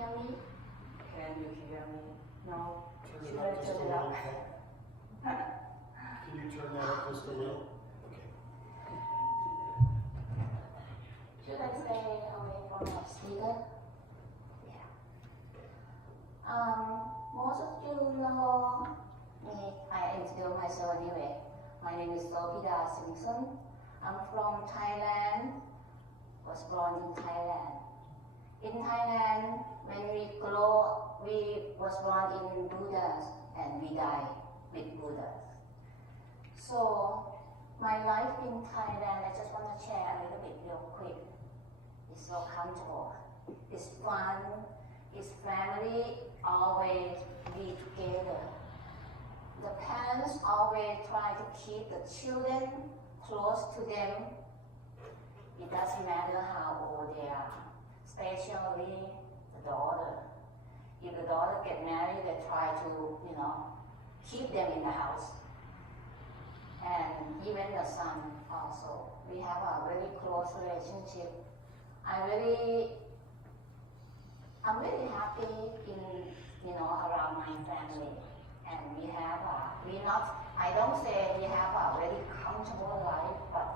hear me? Can you hear me? No? Turn Should it I up just a turn it up? little bit. Can you turn that up just a little? Okay. Should I stay away from the speaker? Yeah. Most of you know me. I introduce myself anyway. My name is Sopida. I'm from Thailand. Was born in Thailand. In Thailand, when we grow, we was born in Buddhas and we die with Buddhas. So my life in Thailand, I just want to share a little bit real quick. It's so comfortable. It's fun. It's family always be together. The parents always try to keep the children close to them. It doesn't matter how old they are, especially the daughter. If the daughter get married, they try to, keep them in the house. And even the son also. We have a very close relationship. I'm really happy around my family. And I don't say we have a very comfortable life, but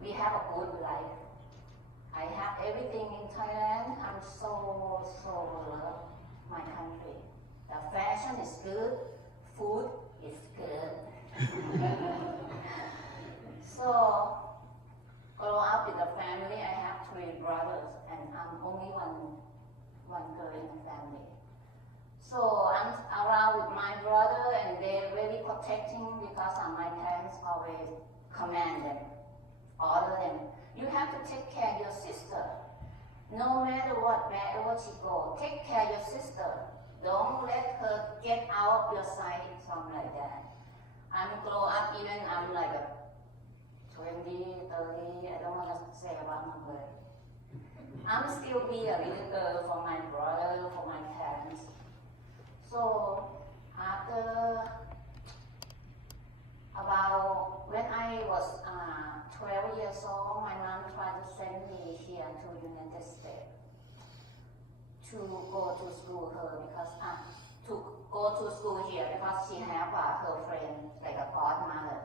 we have a good life. I have everything in Thailand. I'm so love my country. The fashion is good, food is good. So, grow up with the family. I have 3 brothers, and I'm only one girl in the family. So I'm around with my brother, and they're really protecting because my parents always command them, order them. You have to take care of your sister. No matter what, wherever she goes, take care of your sister. Don't let her get out of your sight, something like that. I'm grow up, even I'm like a 20, 30, I don't want to say about number. I'm still be a little girl for my brother, for my parents. So after about when I was 12 years old, my mom tried to send me here to United States to go to school here because she have her friend, like a godmother.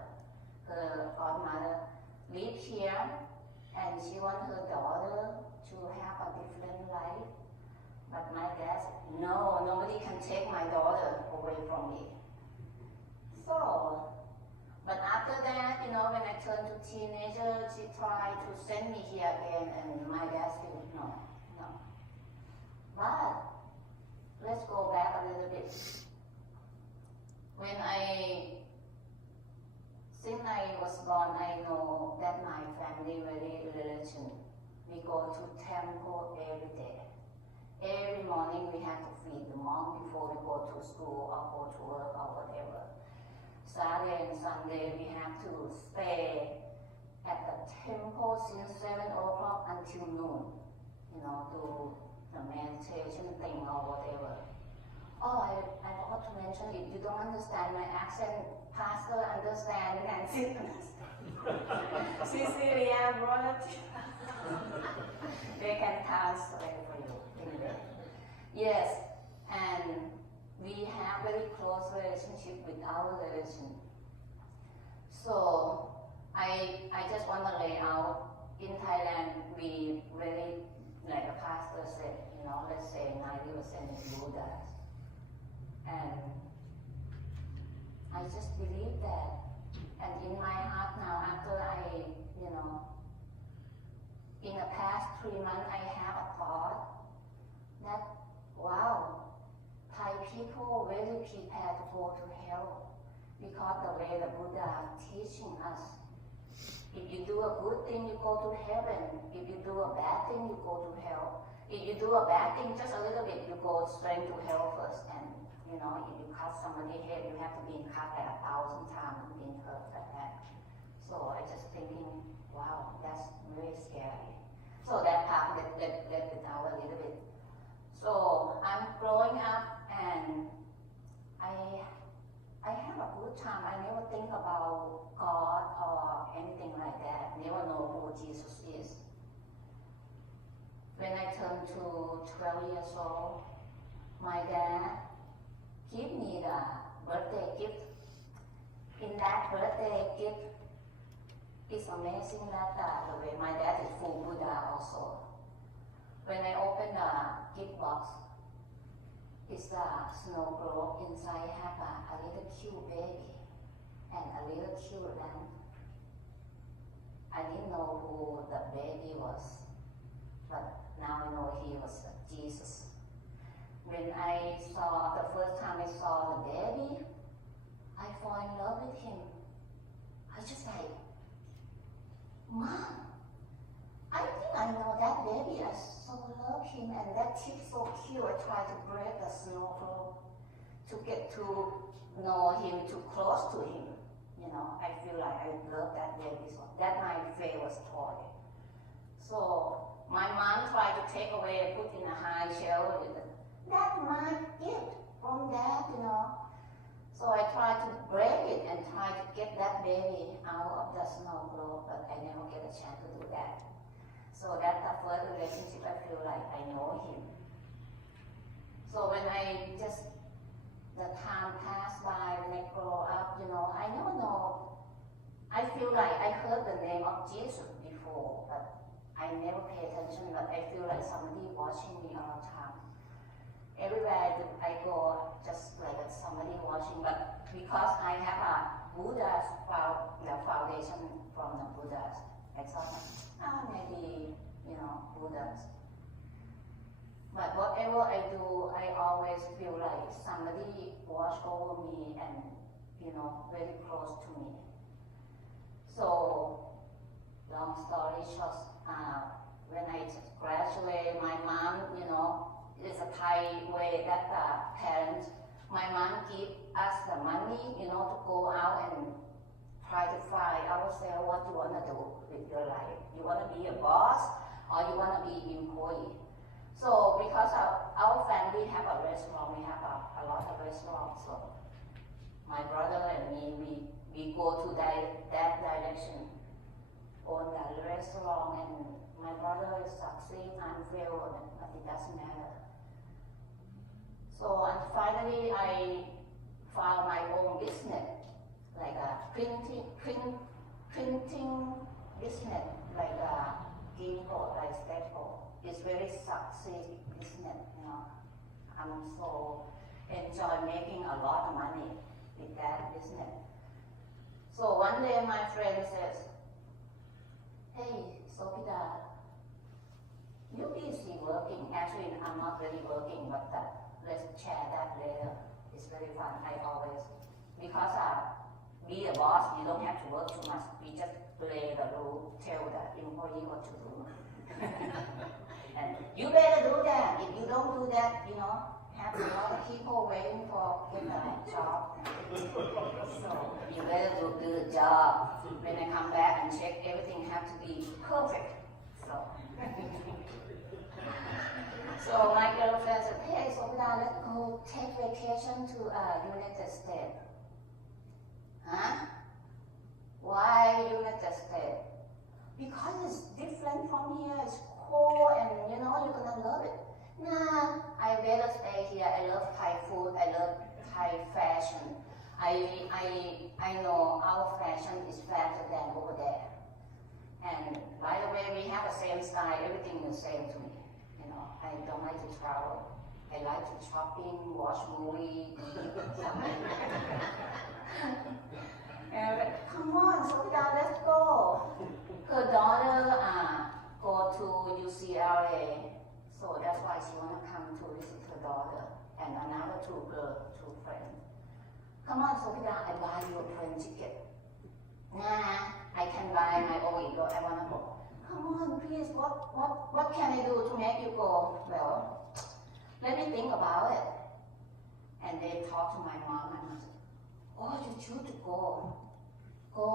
Her godmother live here, and she want her daughter to have a different life. But my dad said, no, nobody can take my daughter away from me. So, but after that, when I turned to teenager, she tried to send me here again, and my dad said, no. But, let's go back a little bit. Since I was born, I know that my family very religion. We go to temple every day. Every morning we have to feed the monk before we go to school or go to work or whatever. Saturday and Sunday we have to stay at the temple since 7 o'clock until noon, do the meditation thing or whatever. Oh, I forgot to mention, if you don't understand my accent, pastor understand and sis understand. Cecilia, brother, they can translate for you. Yes, and we have very close relationship with our religion. So I just want to lay out, in Thailand we really, like a pastor said, let's say 90% is Buddhas. And I just believe that. And in my heart now, after in the past 3 months, I have a thought that, wow, Thai people really prepared to go to hell because the way the Buddha teaching us. If you do a good thing, you go to heaven. If you do a bad thing, you go to hell. If you do a bad thing, just a little bit, you go straight to hell first. And if you cut somebody's head, you have to be cut like 1,000 times, being hurt like that. So I just thinking, wow, that's very scary. So that part let it out a little bit. So I'm growing up, and I have a good time. I never think about God or anything like that. Never know who Jesus is. When I turned to 12 years old, my dad gave me the birthday gift. In that birthday gift, it's amazing that the way my dad is full Buddha also. When I open the gift box, it's a snow globe. Inside have a little cute baby and a little cute lamb. I didn't know who the baby was, but now I know he was Jesus. When I saw, the first time I saw the baby, I fall in love with him. I just like, Mom, I think I know that baby. I so love him, and that kid so cute. I try to break the snow globe to get to know him, too close to him. You know, I feel like I love that baby. So that's my favorite toy. So my mom tried to take away and put in a high shelf. That's my gift from Dad, you know. So I tried to break it and try to get that baby out of the snow globe, but I never get a chance to do that. So that's the first relationship I feel like I know him. So when the time passed by, when I grow up, you know, I never know. I feel like I heard the name of Jesus before, but I never pay attention, but I feel like somebody watching me all the time. Everywhere I go, just like somebody watching, but because I have a Buddha's foundation from the Buddhas, I thought, maybe, you know, Buddhas. But whatever I do, I always feel like somebody watch over me and, you know, very close to me. So, long story short, when I graduated, my mom, you know, it's a Thai way that the parents, my mom give us the money, you know, to go out and try to find ourselves what you want to do with your life. You want to be a boss or you want to be employee. So because our family have a restaurant, we have a lot of restaurants. So my brother and me, we go to that direction, own the restaurant, and my brother is succeed and fail, but it doesn't matter. So and finally I found my own business, like a printing business, like a ginkgo, like staple. It's very succeed business, you know. I'm so enjoy making a lot of money with that business. So one day my friend says, "Hey, Sopida, you're busy working." Actually, I'm not really working, but let's share that later. It's very fun. I always, because be a boss, you don't have to work too much. We just play the rule, tell the employee what to do. And you better do that. If you don't do that, you know, have a lot of people waiting for get a job. So you better do the job. When I come back and check, everything have to be perfect. So my girlfriend said, "Hey, Sopida, let's go take vacation to United States." Huh? Why United States? Because it's different from here. It's cold, and you know you're gonna love it. Nah, I better stay here. I love Thai food. I love Thai fashion. I know our fashion is better than over there. And by the way, we have the same style. Everything is the same to me. You know, I don't like to travel. I like to shopping, watch movie, and come on, Sopida, let's go. Her daughter go to UCLA, so that's why she wanna come to visit her daughter and another two friends. Come on, Sopida, I buy you a plane ticket. Nah, I can buy my own ego. I wanna go. Come on, please. What can I do to make you go? Well, let me think about it. And they talked to my mom, and I said, "Oh, you choose to go. Go.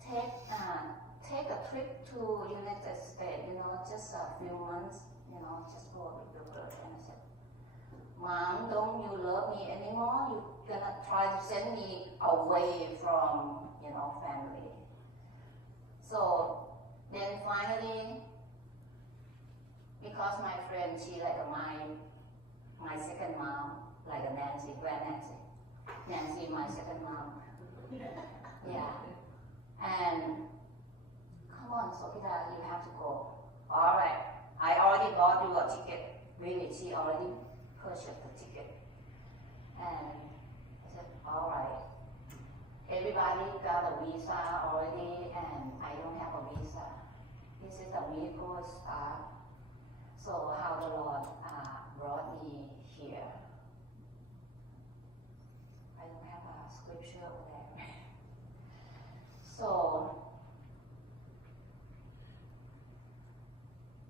Take a trip to United States. You know, just a few months. You know, just go with your girl." And I said, "Mom, don't you love me anymore? You're gonna try to send me away from, you know, family." So then finally, because because my friend, she like my second mom, like a Nancy, Grand Nancy. Nancy, my second mom. Yeah. And come on, Sopida, you have to go. All right. I already bought you a ticket. Really, she already purchased the ticket. And I said, all right. Everybody got a visa already, and I don't have a visa. This is a miracle start. So how the Lord brought me here. I don't have a scripture over there. So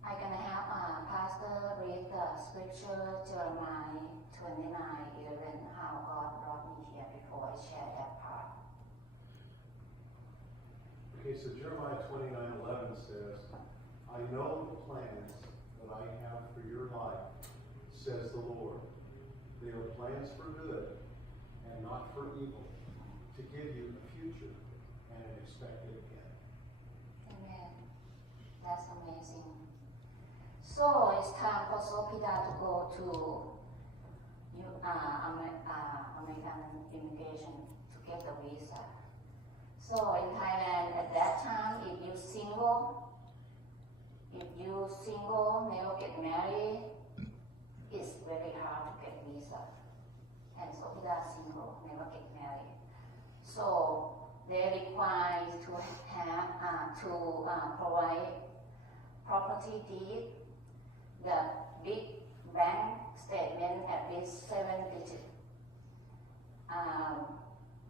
I'm gonna have Pastor read the scripture Jeremiah 29:11. How God brought me here before I share that part. Okay, so Jeremiah 29:11 says, I know the plans that I have for your life, says the Lord. They are plans for good and not for evil, to give you a future and an expected end. Amen. That's amazing. So it's time for Sopida to go to American immigration to get the visa. So in Thailand at that time, if you single, never get married, it's very hard to get visa. And Sopida single, never get married. So they require to have provide property deed, the big bank statement at least 7 digits.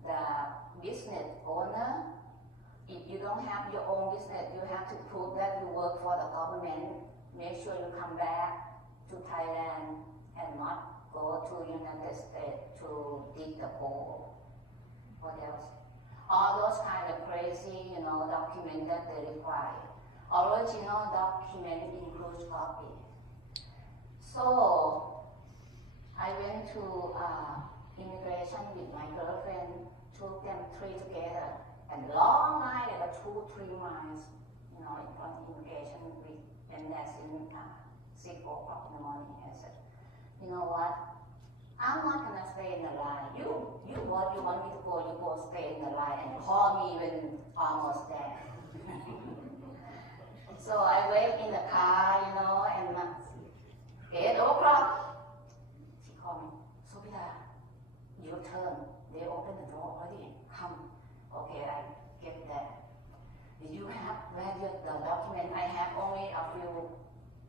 The business owner, if you don't have your own business, you have to prove that you work for the government. Make sure you come back to Thailand and not go to United States to dig the hole. What else? All those kind of crazy, documents that they require. Original document includes copy. So I went to immigration with my girlfriend, took them 3 together, and long line, like 2-3 miles, in front of immigration. We went there since 6 o'clock in the morning. I said, you know what? I'm not gonna stay in the line. You want me to go, you go stay in the line and call me when almost there. So I wait in the car, and 8 o'clock, she called me, Sopida, your turn. They open the door already. Come. Okay, I get that. Did you have read the document? I have only a few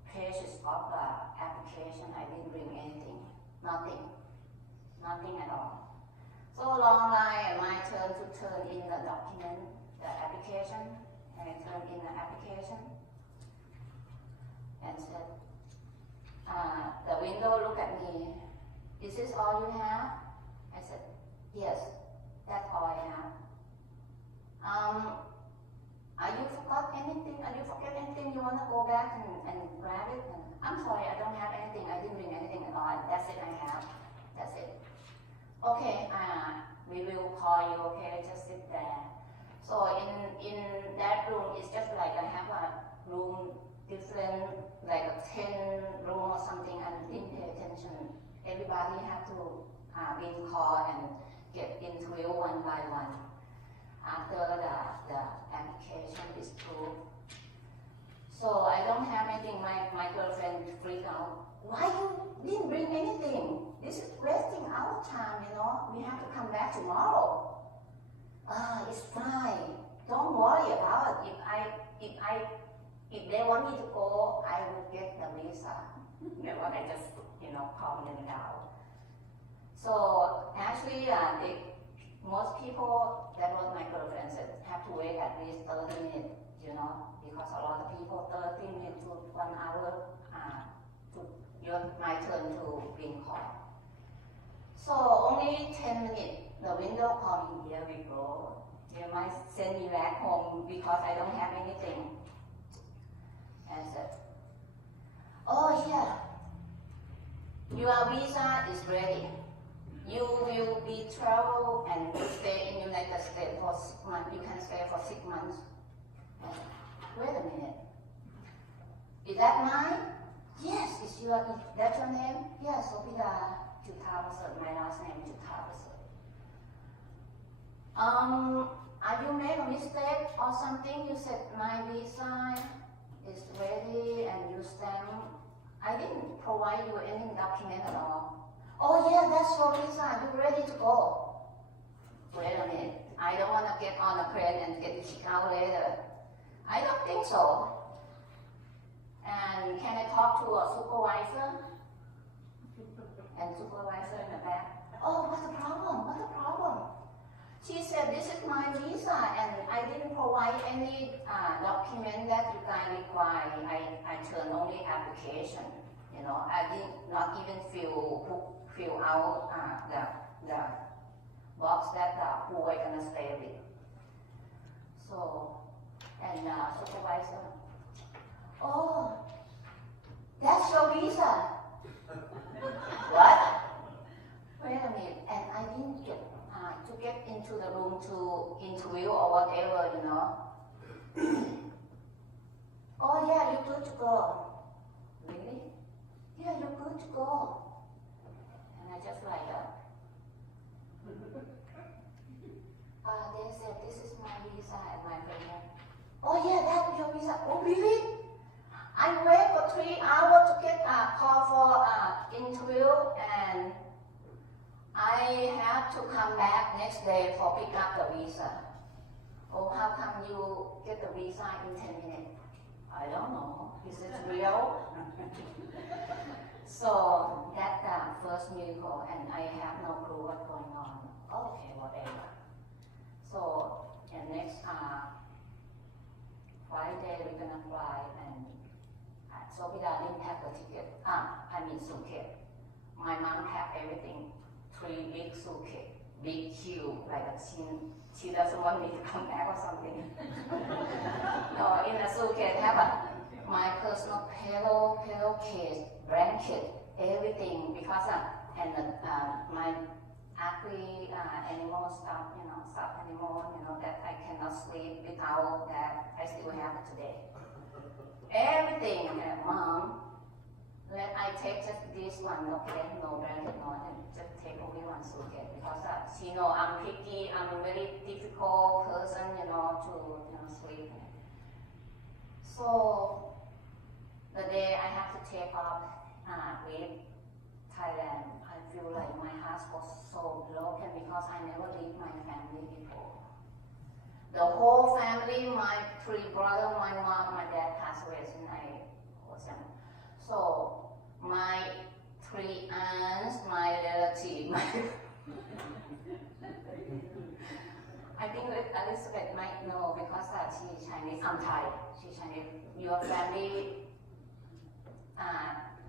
pages of the application. I didn't bring anything. Nothing at all. So long line, and my turn to turn in the document, the application, and I turned in the application and said, the window looked at me, is this all you have? I said, yes, that's all I have. Are you forget anything? You want to go back and grab it? And I'm sorry, I don't have anything. I didn't bring anything at all. That's it I have. That's it. Okay, we will call you, okay? Just sit there. So in that room, it's just like I have a room different, like a 10 room or something, and didn't pay attention. Everybody have to be called and get interviewed one by one. After the application is approved. So I don't have anything. My girlfriend freaked out. Why you didn't bring anything? This is wasting our time, We have to come back tomorrow. It's fine. Don't worry about it. If they want me to go, I will get the visa. I just, calm them down. So actually, most people, that was my girlfriend said, have to wait at least 30 minutes, because a lot of people, 30 minutes to 1 hour, my turn to being called. So only 10 minutes, the window called me, here we go. They might send me back home because I don't have anything. And I said, oh yeah, your visa is ready. You will be travel and stay in United States for 6 months. You can stay for 6 months. Wait a minute. Is that mine? Yes, that's your name? Yes, Sopida Jutavasar. My last name is Jutavasar. Are you made a mistake or something? You said my visa is ready and you stamp. I didn't provide you any document at all. Oh yeah, that's your visa. You ready to go? Wait a minute. I don't want to get on a plane and get kicked out later. I don't think so. And can I talk to a supervisor? And supervisor in the back. Oh, what's the problem? What's the problem? She said, this is my visa and I didn't provide any document that you guys require. I turned only application. I did not even fill out the box that who I gonna stay with. So, and supervisor, oh, that's your visa. What? Wait a minute, and I didn't get to get into the room to interview or whatever, Oh yeah, you're good to go. Really? Yeah, you're good to go. And I just like that. They said, this is my visa and my friend. Oh yeah, that's your visa. Oh really? I wait for 3 hours to get a call for interview and I have to come back next day for pick up the visa. Oh, how come you get the visa in 10 minutes? I don't know. Is it real? So that's the first miracle and I have no clue what's going on. Okay, whatever. So, and next Friday we're gonna fly and Sopida didn't pack the ticket. Suitcase. My mom packed everything. 3 big suitcase, big queue, like she doesn't want me to come back or something. No, in the suitcase have my personal pillowcase, blanket, everything because my ugly animal stuff, stuffed animal, that I cannot sleep without that. I still have it today. Everything, Mom, let I take just this one, okay, no blanket, no, and just take only one suitcase because she know I'm picky, I'm a very difficult person, to sleep. So the day I have to take off with Thailand, I feel like my heart was so broken because I never leave my family before. The whole family, my 3 brothers, my mom, my dad passed away since I was young. So my 3 aunts, my relative, I think Elizabeth might know because she's Chinese, I'm Thai, she's Chinese. Your family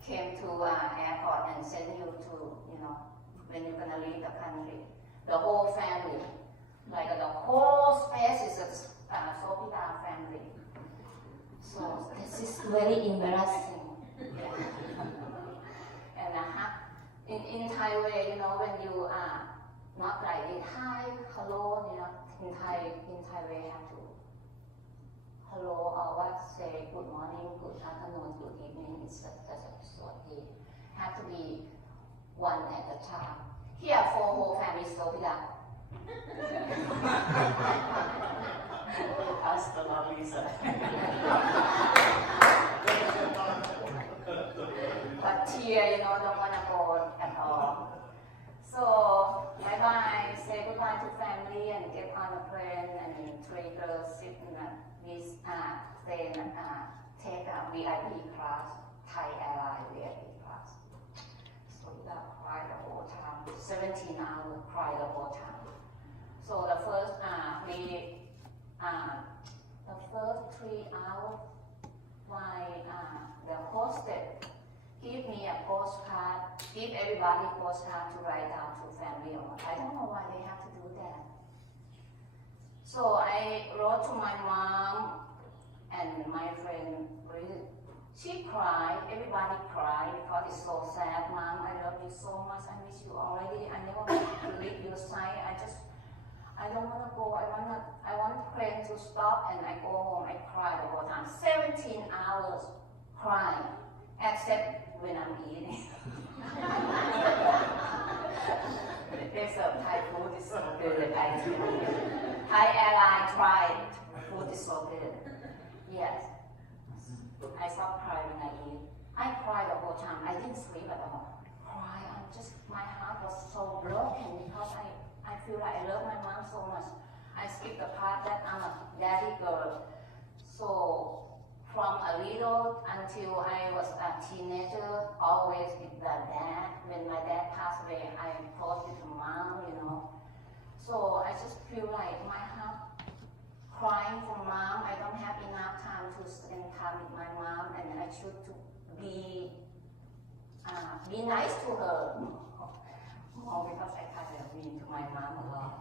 came to airport and sent you to, when you're gonna leave the country. The whole family, like the whole space is a Sopida family. So this is very embarrassing. And in Thai way, when you not like it, hi, hello, in Thai way have to hello or what say good morning, good afternoon, good evening. It's such a sort of have to be one at a time. Here for whole family Sopida. Hasta la vista. But here, don't want to go at all. So, bye-bye, say goodbye to family and get on a plane and 3 girls sit in this plane, take a VIP class, Thai Airlines VIP class. So we cried the whole time, 17 hours, cried the whole time. So the first, the first 3 hours, the hostess give me a postcard, give everybody a postcard to write down to family. I don't know why they have to do that. So I wrote to my mom and my friend, she cried, everybody cried because it's so sad. Mom, I love you so much, I miss you already. I never want to leave your side. I don't want to go. I want the plane to stop and I go home. I cry the whole time. 17 hours crying. At except when I'm eating. There's a Thai food is so good. Thai airline tried. Food is so good. Yes. I stop crying when I eat. I cried the whole time. I didn't sleep at all. Cry. My heart was so broken because I feel like I love my mom so much. I skip the part that I'm a daddy girl. So from a little until I was a teenager, always with the dad. When my dad passed away, I close with mom, So I just feel like my heart crying for mom. I don't have enough time to spend time with my mom, and I should to be nice to her. More because I kind of mean to my mom a lot.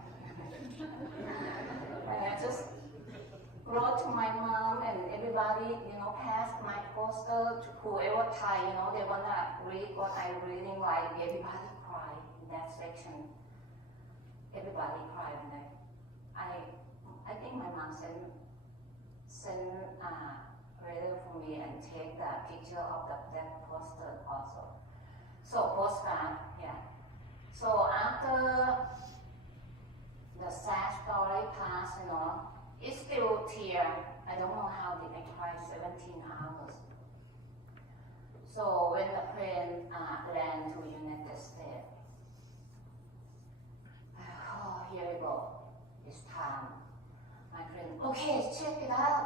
And I just wrote to my mom and everybody, passed my poster to whoever Thai, they wanna read what I'm reading, like everybody cried in that section. Everybody cried, and I think my mom sent a letter for me and take the picture of that poster also. So postcard, yeah. So after the sad story passed, it's still tear. I don't know how did I cry 17 hours. So when the plane landed to United States, here we go. It's time. My friend, okay, check it out.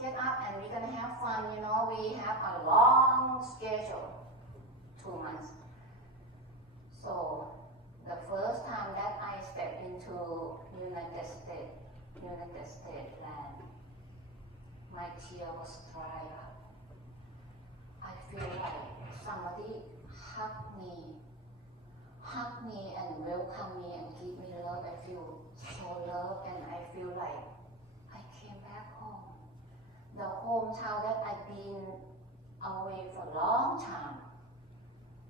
Get up and we're gonna have fun. We have a long schedule, 2 months. So the first time that I stepped into United States land, my tear was dry up. I feel like somebody hugged me and welcome me and give me love. I feel so loved, and I feel like I came back home. The hometown that I've been away for a long time.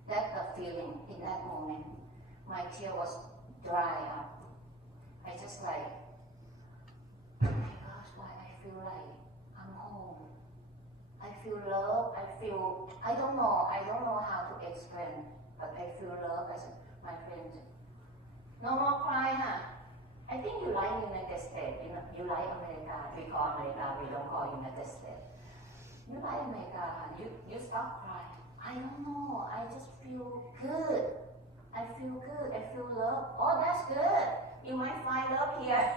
That's the feeling in that moment. My tear was dry up. I just like, oh my gosh, why I feel like I'm home. I feel love. I don't know how to explain, but I feel love as my friend. No more cry, huh? I think you like United States. You like America. We call America. We don't call United States. You like America. You stop crying. I don't know. I just feel good. I feel good. I feel love. Oh, that's good. You might find love here.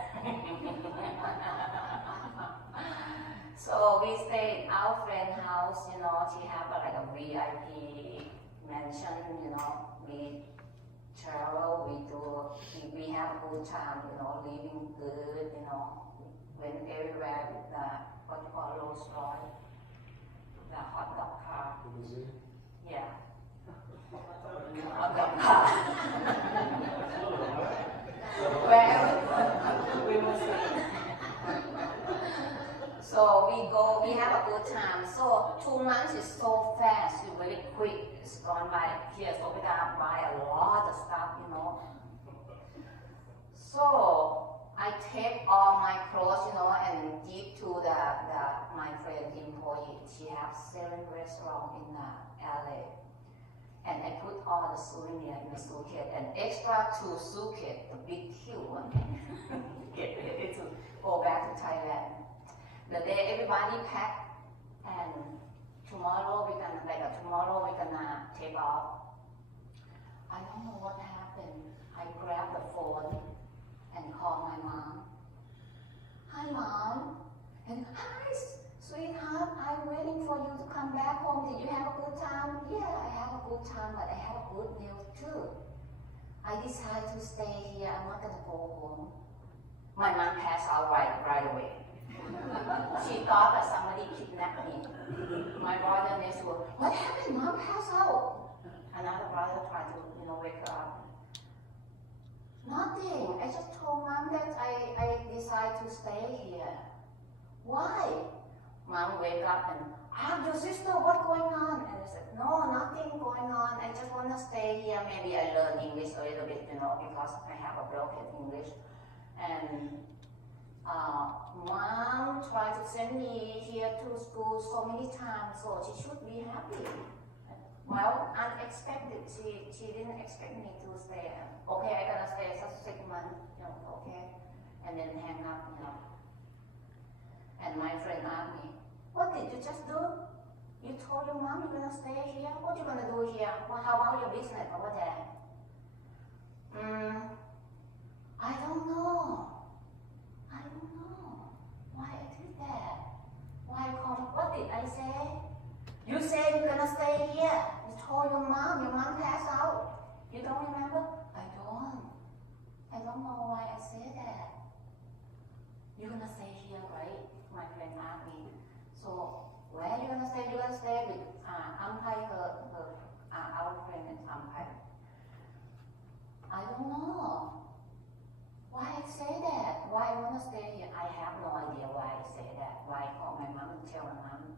So we stayed in our friend's house. She have like a VIP mansion. We travel. We have a good time. Living good. Went everywhere with the what you call Rolls Royce, the hot dog car. Yeah. Hot dog car. Well, we will see. So we have a good time. So 2 months is so fast, it's very quick. It's gone by. Here, Sopida buy a lot of stuff, So I take all my clothes, and give to my friend employee. She has 7 restaurants in LA. And I put all the souvenirs in the suitcase, and extra 2 suitcases, the big huge one. Get ready to go back to Thailand. The day everybody pack, and tomorrow we're gonna take off. I don't know what happened. I grabbed the phone and called my mom. Hi, Mom. And hi, sweetheart. I'm waiting for you to come back home. Did you have a good time? Yeah, I have a good time, but I have a good news too. I decided to stay here. I'm not gonna go home. My mom passed out right away. She thought that somebody kidnapped me. My brother next door, what happened? Mom passed out. Another brother tried to, wake her up. Nothing. I just told Mom that I decided to stay here. Why? Mom wake up and, your sister, what's going on? And I said, no, nothing going on. I just want to stay here. Maybe I learn English a little bit, because I have a broken English. And Mom tried to send me here to school so many times, so she should be happy. Well, unexpected. She didn't expect me to stay. Okay, I'm gonna stay just 6 months, okay, and then hang up, And my friend asked me, "What did you just do? You told your mom you're gonna stay here. What you gonna do here? Well, how about your business over there?" I don't know. Why I did that? Why I called? What did I say? You said you're gonna stay here. You told your mom. Your mom passed out. You don't remember? I don't know why I said that. You're gonna stay here, right? My friend asked me. So where are you gonna stay? You're gonna stay with Ampai, our friend is Ampai. I don't know. Why I say that? Why I want to stay here? I have no idea why I say that. Why I call my mom and tell my mom.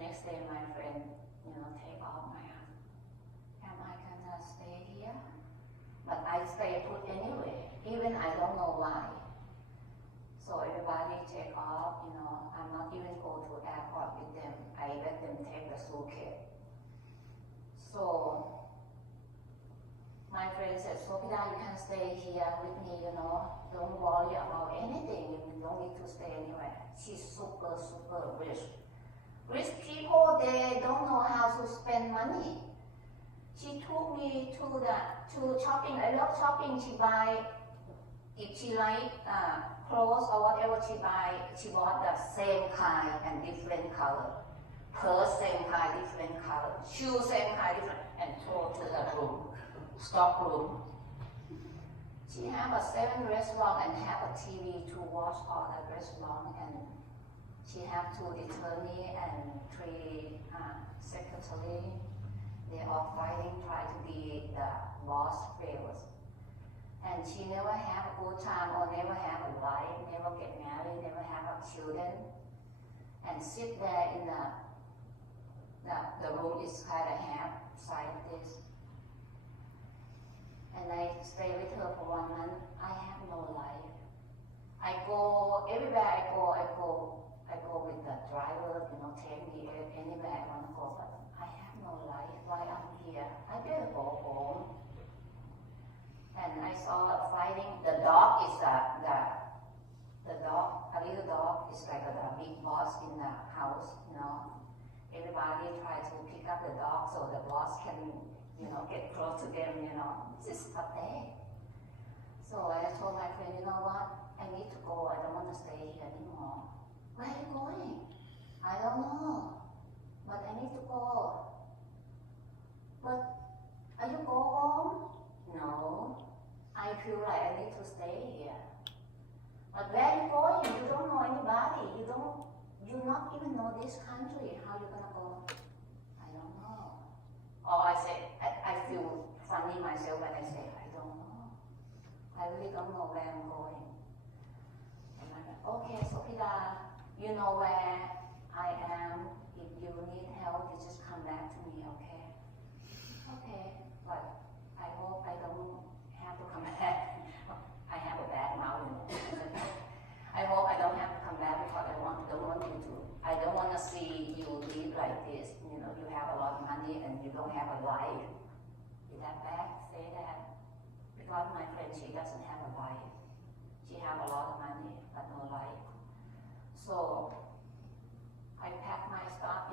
Next day, my friend, take off my hand. Am I gonna stay here? But I stay put anyway, even I don't know why. So everybody take off, I'm not even go to airport with them. I let them take the suitcase. So my friend said, "Sopida, you can stay here with me, Don't worry about anything. You don't need to stay anywhere." She's super, super rich. Rich people, they don't know how to spend money. She took me to shopping. I love shopping. She buy, if she like clothes or whatever she buy, she bought the same kind and different color. Purse same kind, different color. Shoe same kind, different, and throw to the room. Stock room. She have a 7 restaurant and have a TV to watch all the restaurant, and she have 2 attorney and 3 secretary. They all fighting, try to be the boss favors. And she never have a good time or never have a life, never get married, never have a children, and sit there in the room is kind of half side this. And I stay with her for 1 month. I have no life. I go everywhere I go with the driver, take me anywhere I want to go, but I have no life. Why I'm here? I better go home. And I saw her fighting. The dog is the dog, a little dog is like the big boss in the house, Everybody try to pick up the dog so the boss can get close to them, This is pathetic. So I told my friend, you know what? I need to go. I don't want to stay here anymore. Where are you going? I don't know. But I need to go. But are you go home? No. I feel like I need to stay here. But where are you going? You don't know anybody. You not even know this country. How you gonna go? I don't know. Or I say, I feel funny myself when I say, I don't know. I really don't know where I'm going. And I'm like, okay, Sopida, you know where I am. If you need help, you just come back to me, okay? Okay, but I hope I don't have to come back. I have a bad mouth, I hope I don't have to come back because I don't want to see you live like this. You have a lot of money and you don't have a life. Is that bad? Say that. Because my friend, she doesn't have a life. She have a lot of money, but no life. So I pack my stuff,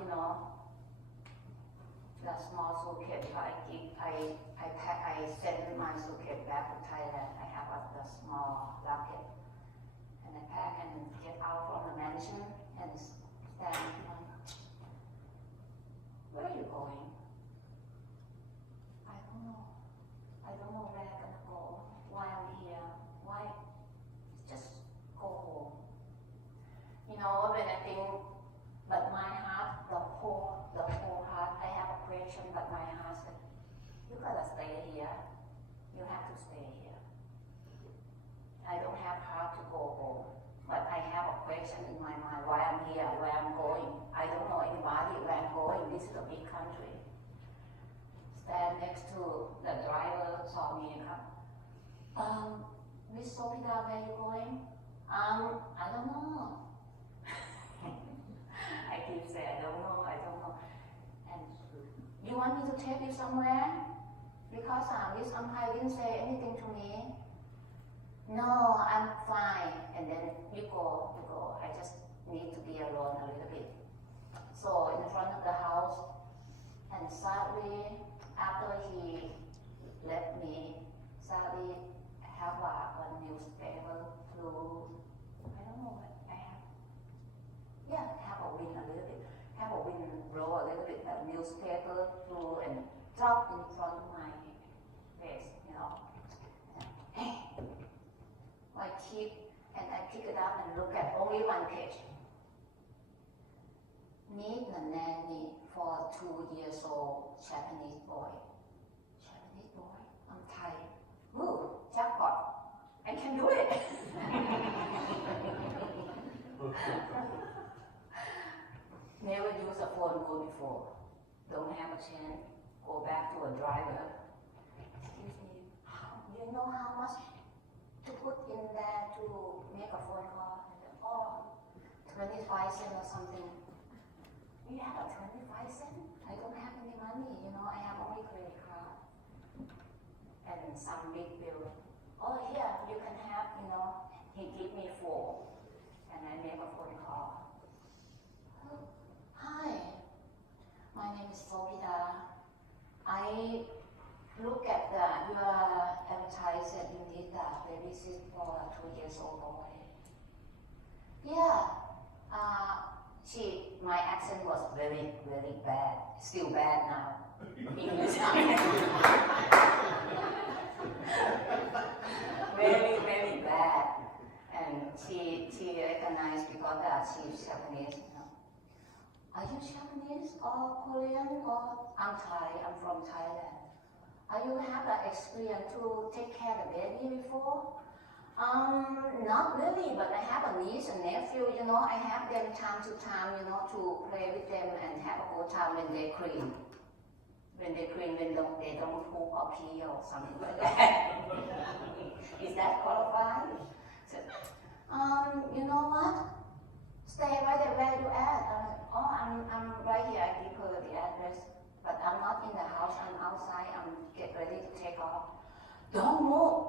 the small suitcase. I send my suitcase back to Thailand. I have the small luggage. And I pack and get out from the mansion and stand. Where are you going? I don't know. I don't know where I'm gonna go. Why I'm here? Why? Just go home. When I think, but my heart, the whole heart, I have a question, but my heart said, you gotta stay here. You have to stay here. I don't have heart to go home. But I have a question in my mind, why I'm here, where I'm going. I don't know anybody where I'm going. This is a big country. Stand next to the driver, saw me, Miss Sopida, where are you going? I don't know. I keep saying, I don't know. And you want me to take you somewhere? Because this umpire didn't say anything to me. No, I'm fine. And then you go. I just need to be alone a little bit. So in front of the house, and sadly, after he left me, sadly, I have a newspaper flew. I don't know what I have. Yeah, have a wind a little bit. Have a wind blow a little bit. A newspaper flew and dropped in front of my face, I keep and I pick it up and look at only one page. Need a nanny for a 2 years old Japanese boy. Japanese boy? I'm Thai. Ooh, jackpot. I can do it. Never used a phone call before. Don't have a chance. Go back to a driver. Excuse me, you know how much to put in there to make a phone call? Oh, 25 cents or something. You have a 25 cents? I don't have any money, I have only credit card. And some big bill. Oh, here, you can have, he give me 4. And I make a phone call. Hi, my name is Sopida. I look at your advertisement. You need a babysit for a 2 years old boy. Yeah. My accent was very, very bad. Still bad now. English. Very, very bad. And she recognized because she's Japanese. Are you Japanese or Korean or I'm Thai? I'm from Thailand. You have an experience to take care of the baby before? Not really, but I have a niece and nephew, I have them time to time, to play with them and have a good time when they clean. When they don't poop or pee or something like that. Is that qualified? So, you know what? Stay right there where you at. I'm right here. I give her the address, but I'm not in the house. I'm outside. I'm get ready to take off. Don't move.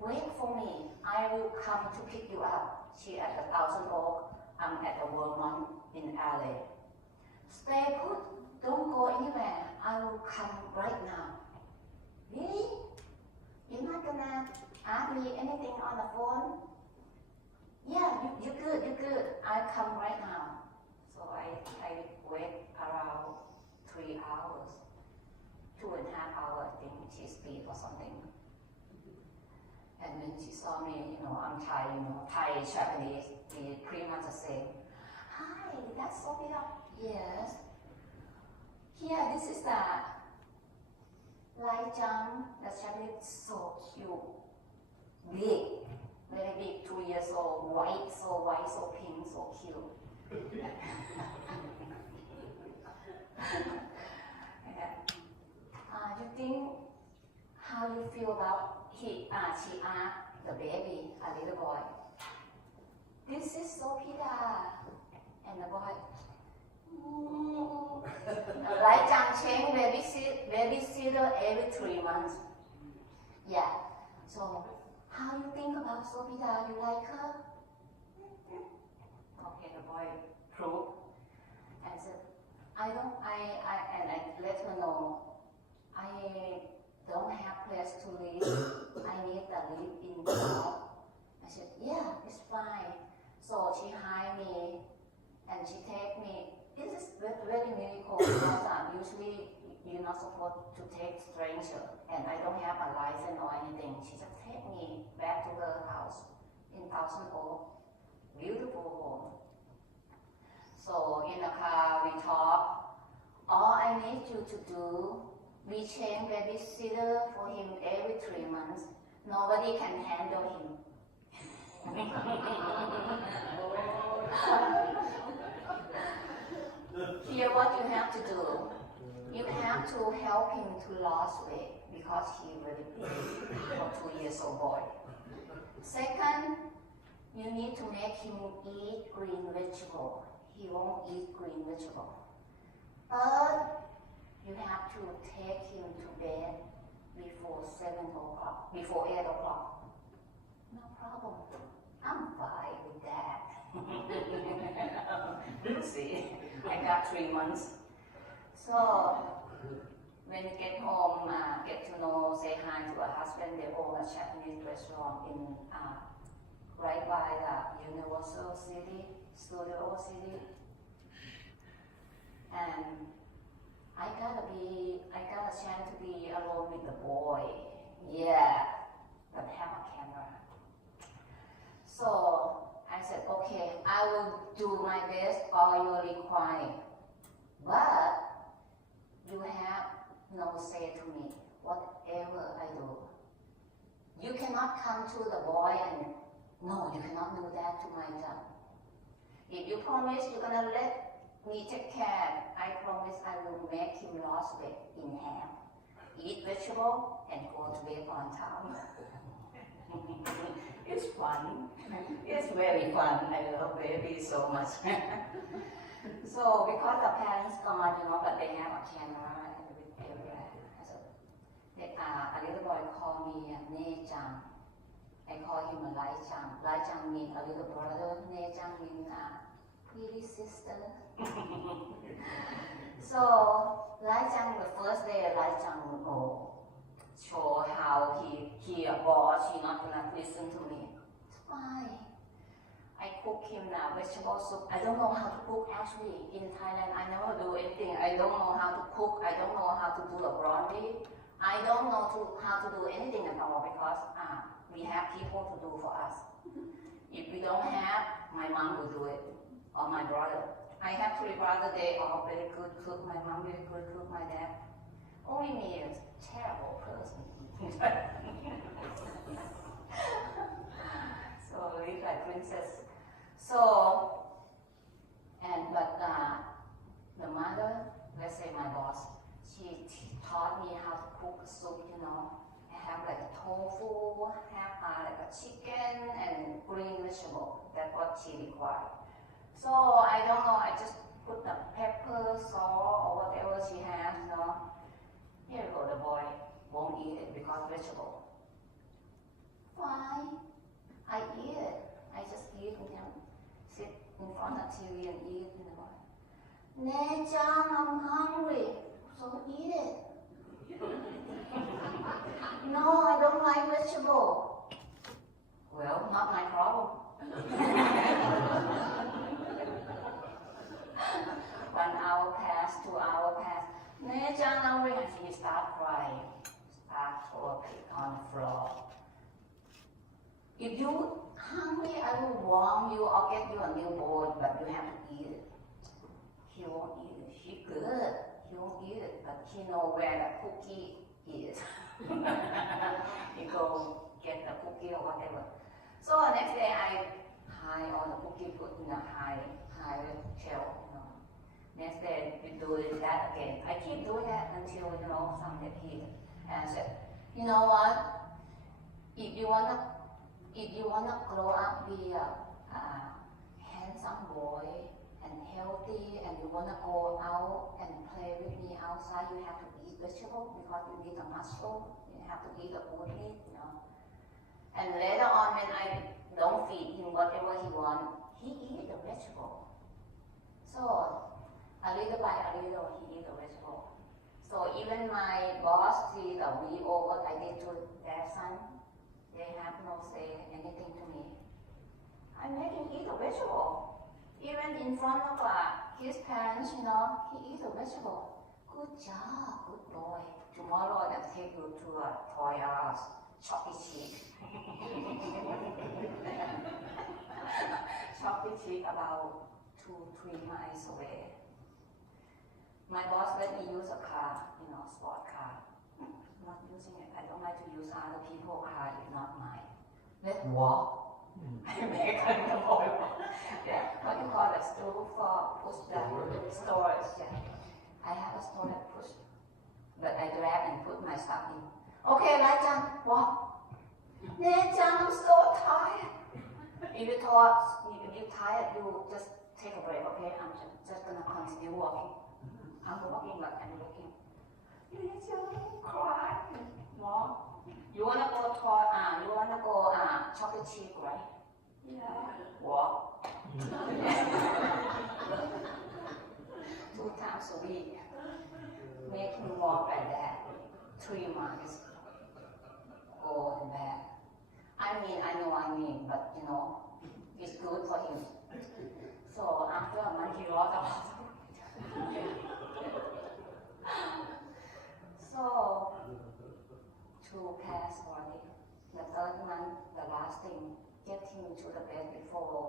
Wait for me. I will come to pick you up. She at the Thousand Oak. I'm at the Vermont in LA. Stay put. Don't go anywhere. I will come right now. Really? You're not gonna ask me anything on the phone? Yeah, you're good. I'll come right now. So I wait around 3 hours. 2.5 hours, I think she speak or something. And when she saw me, I'm Thai, Thai, Japanese, we pretty much the same. Hi, that's Sopida. Yes. Here, this is the light jump. The Japanese so cute. Big, very big, 2 years old, white, so pink, so cute. You think how you feel about she asked the baby, a little boy. This is Sopida. And the boy, like Chang babysitter every 3 months. Yeah. So, how you think about Sopida? You like her? Okay, the boy proved and said, I let her know, I don't have place to live. I need a live-in job. I said, yeah, it's fine. So she hired me and she take me. This is very miracle because usually you're not supposed to take stranger, and I don't have a license or anything. She just take me back to her house in Thousand Oak. Beautiful home. So in the car we talk. All I need you to do, we change babysitter for him every 3 months. Nobody can handle him. Here what you have to do. You have to help him to lose weight because he really big for 2 years old boy. Second, you need to make him eat green vegetable. He won't eat green vegetable. But you have to take him to bed before 7 o'clock, before 8 o'clock. No problem. I'm fine with that. You see, I got 3 months. So when you get home, get to know, say hi to a husband. They own a Japanese restaurant in right by the Universal City, Studio City. And I got a chance to be alone with the boy. Yeah, but have a camera. So I said, okay, I will do my best all you require. But you have no say to me, whatever I do. You cannot come to the boy and, no, you cannot do that to my son. If you promise you're gonna let me take care, I promise I will make him lose weight in half. Eat vegetable and go to bed on time. It's fun. It's very fun. I love baby so much. So because the parents gone, but they have a camera everywhere. So a little boy called me Ne-chan. I call him a Lai-chan. Lai-chan means a little brother. Ne-chan means pretty sister. So Lai-chan, the first day, Lai-chan will go show how he a boss. He's not gonna listen to me. It's fine. I cook him vegetable soup. I don't know how to cook actually. In Thailand, I never do anything. I don't know how to cook. I don't know how to do a laundry. I don't know how to do anything at all because we have people to do for us. If we don't have, my mom will do it, or my brother. I have 3 brothers. They are very good cook. My mom very good cook. My dad. Only me is a terrible person. So live like princess. So, but the mother, let's say my boss, she taught me how to cook a soup, I have like a tofu, have like a chicken and green vegetable. That's what she required. So I don't know, I just put the pepper, salt, or whatever she has, Here you go, the boy won't eat it because vegetable. Fine, I eat it. I just eat with him. Sit in front of TV and eat in the morning. Ne-chan, I'm hungry, so eat it. No, I don't like vegetable. Well, not my problem. 1 hour passed, 2 hours passed. Ne-chan, I'm hungry, and she start crying. Start throwing on the floor. If you hungry, I will warm you or get you a new bowl, but you have to eat it. He won't eat it. He good. He won't eat it, but he know where the cookie is. He go get the cookie or whatever. So the next day I hide all the cookie, put in a high shelf. Next day we do that again. I keep doing that until something he and I said, you know what? If you wanna grow up, be a handsome boy and healthy, and you wanna go out and play with me outside, you have to eat vegetable because you need a muscle. You have to eat the good meat, And later on, when I don't feed him whatever he wants, he eats the vegetable. So a little by a little, he eats the vegetable. So even my boss see the video what I did to their son. They have no say anything to me. I make him eat a vegetable. Even in front of his parents, he eats a vegetable. Good job, good boy. Tomorrow I'm going to take you to a Toys R Us, Chuck E. Cheese. Chuck E. Cheese about 2-3 miles away. My boss let me use a car, sport car. Not using it. I don't like to use other people's car, it's not mine. Let's walk. I make a boy. Yeah, what you call a stool for push the storage. Yeah. I have a storage push, but I grab and put my stuff in. Okay, Lai-chan, walk. Ne-chan, I'm so tired. If you thought, if you're tired, you just take a break, okay? I'm just gonna continue walking. I'm walking, but I'm looking. Yes, you're cry. Walk. You wanna go chocolate chip, right? Yeah. Walk. 2 times a week. Make him walk like that. 3 months. Go and back. I mean, but you know, it's good for him. So after a month, he lost a lot of weight. So, 2 pairs already. The 3rd month, the last thing, get him to the bed before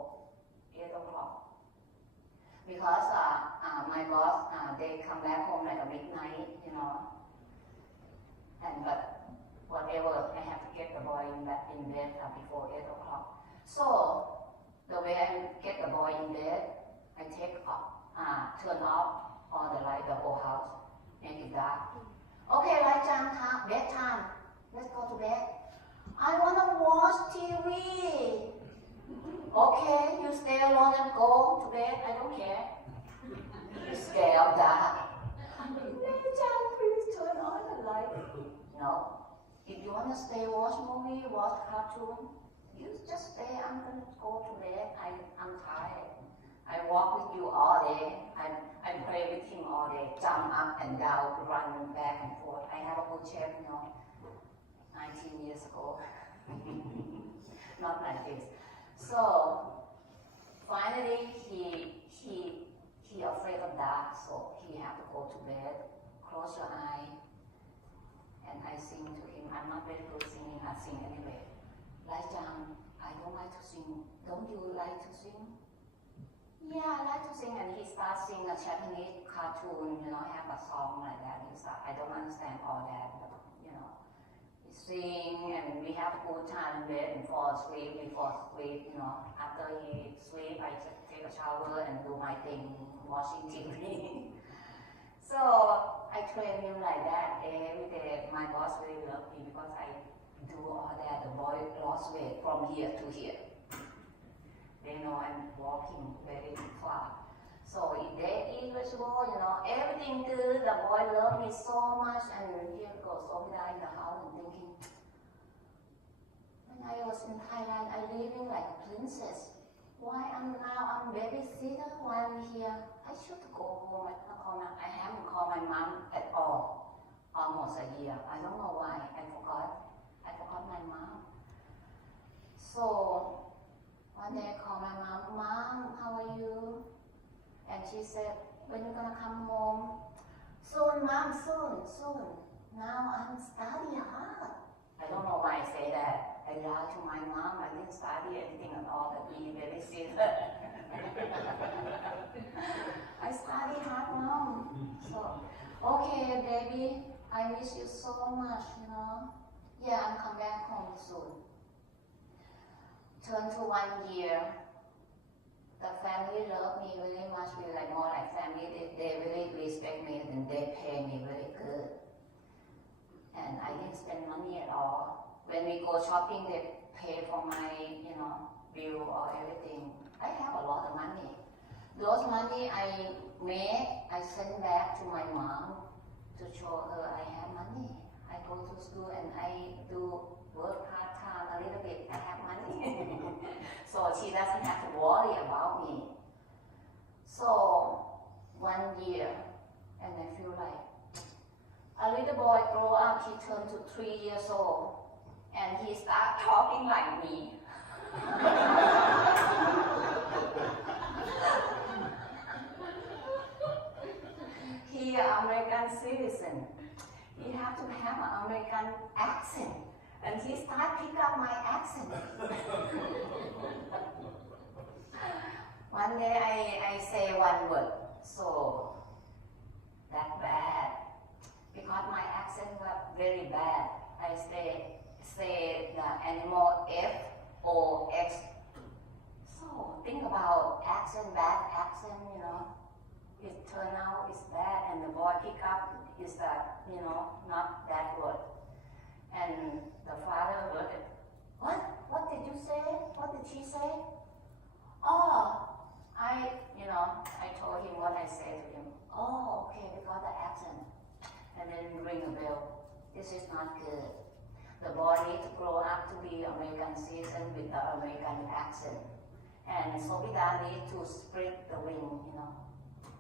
8 o'clock. Because my boss, they come back home like a midnight, you know. But whatever, I have to get the boy in bed before 8 o'clock. So the way I get the boy in bed, I turn off all the light, the whole house, make it dark. Okay, time, bedtime. Let's go to bed. I wanna watch TV. Okay, you stay alone and go to bed. I don't care. You're scared of that. Please turn on the light. No. If you want to stay, watch movie, watch cartoon, you just stay. I'm going to go to bed. I'm tired. I walk with you all day. I play with him all day. Jump up and down, run back and forth. I have a good shape, 19 years ago. Not like this. So finally, he afraid of dark, so he have to go to bed. Close your eye. And I sing to him. I'm not very good singing. I sing anyway. Laichang, I don't like to sing. Don't you like to sing? Yeah, I like to sing. And he starts singing a Japanese cartoon, have a song like that. I don't understand all that, but he sing and we have a good time in bed and fall asleep. We fall asleep, After he sleep, I just take a shower and do my thing, watching TV. So I train him like that every day. My boss really loves me because I do all that. The boy lost weight from here to here. They know I'm walking very far. So if they eat vegetable, everything good. The boy loves me so much. And here goes Sopida in the house and thinking, when I was in Thailand, I living like a princess. Why I'm babysitter while I'm here? I should go home. I haven't called my mom at all. Almost a year. I don't know why. I forgot my mom. So one day I called my mom. Mom, how are you? And she said, when you gonna come home? Soon, Mom, soon. Now I'm studying hard. I don't know why I say that. I lied to my mom. I didn't study anything at all, but be babysitter. I study hard, Mom. So, okay, baby, I miss you so much, Yeah, I'm come back home soon. Turn to 1 year. The family love me very much. We like more like family. They really respect me and they pay me very good. And I didn't spend money at all. When we go shopping, they pay for my, bill or everything. I have a lot of money. Those money I make, I send back to my mom to show her I have money. I go to school and I do work part-time a little bit. I have money. So she doesn't have to worry about me. So 1 year, and I feel like a little boy grow up, he turned to 3 years old, and he start talking like me. He an American citizen. He have to have an American accent, and he start pick up my accent. One day I say one word, so that bad. Because my accent was very bad, I say the animal F-O-X. So think about accent, bad accent, It turned out it's bad, and the boy pick up is that, not that word. And the father heard it, What? What did you say? What did she say? Oh, I told him what I said to him. Oh, okay, because the accent. And then ring a bell. This is not good. The boy needs to grow up to be American citizen with the American accent. And Sopida needs to split the wing,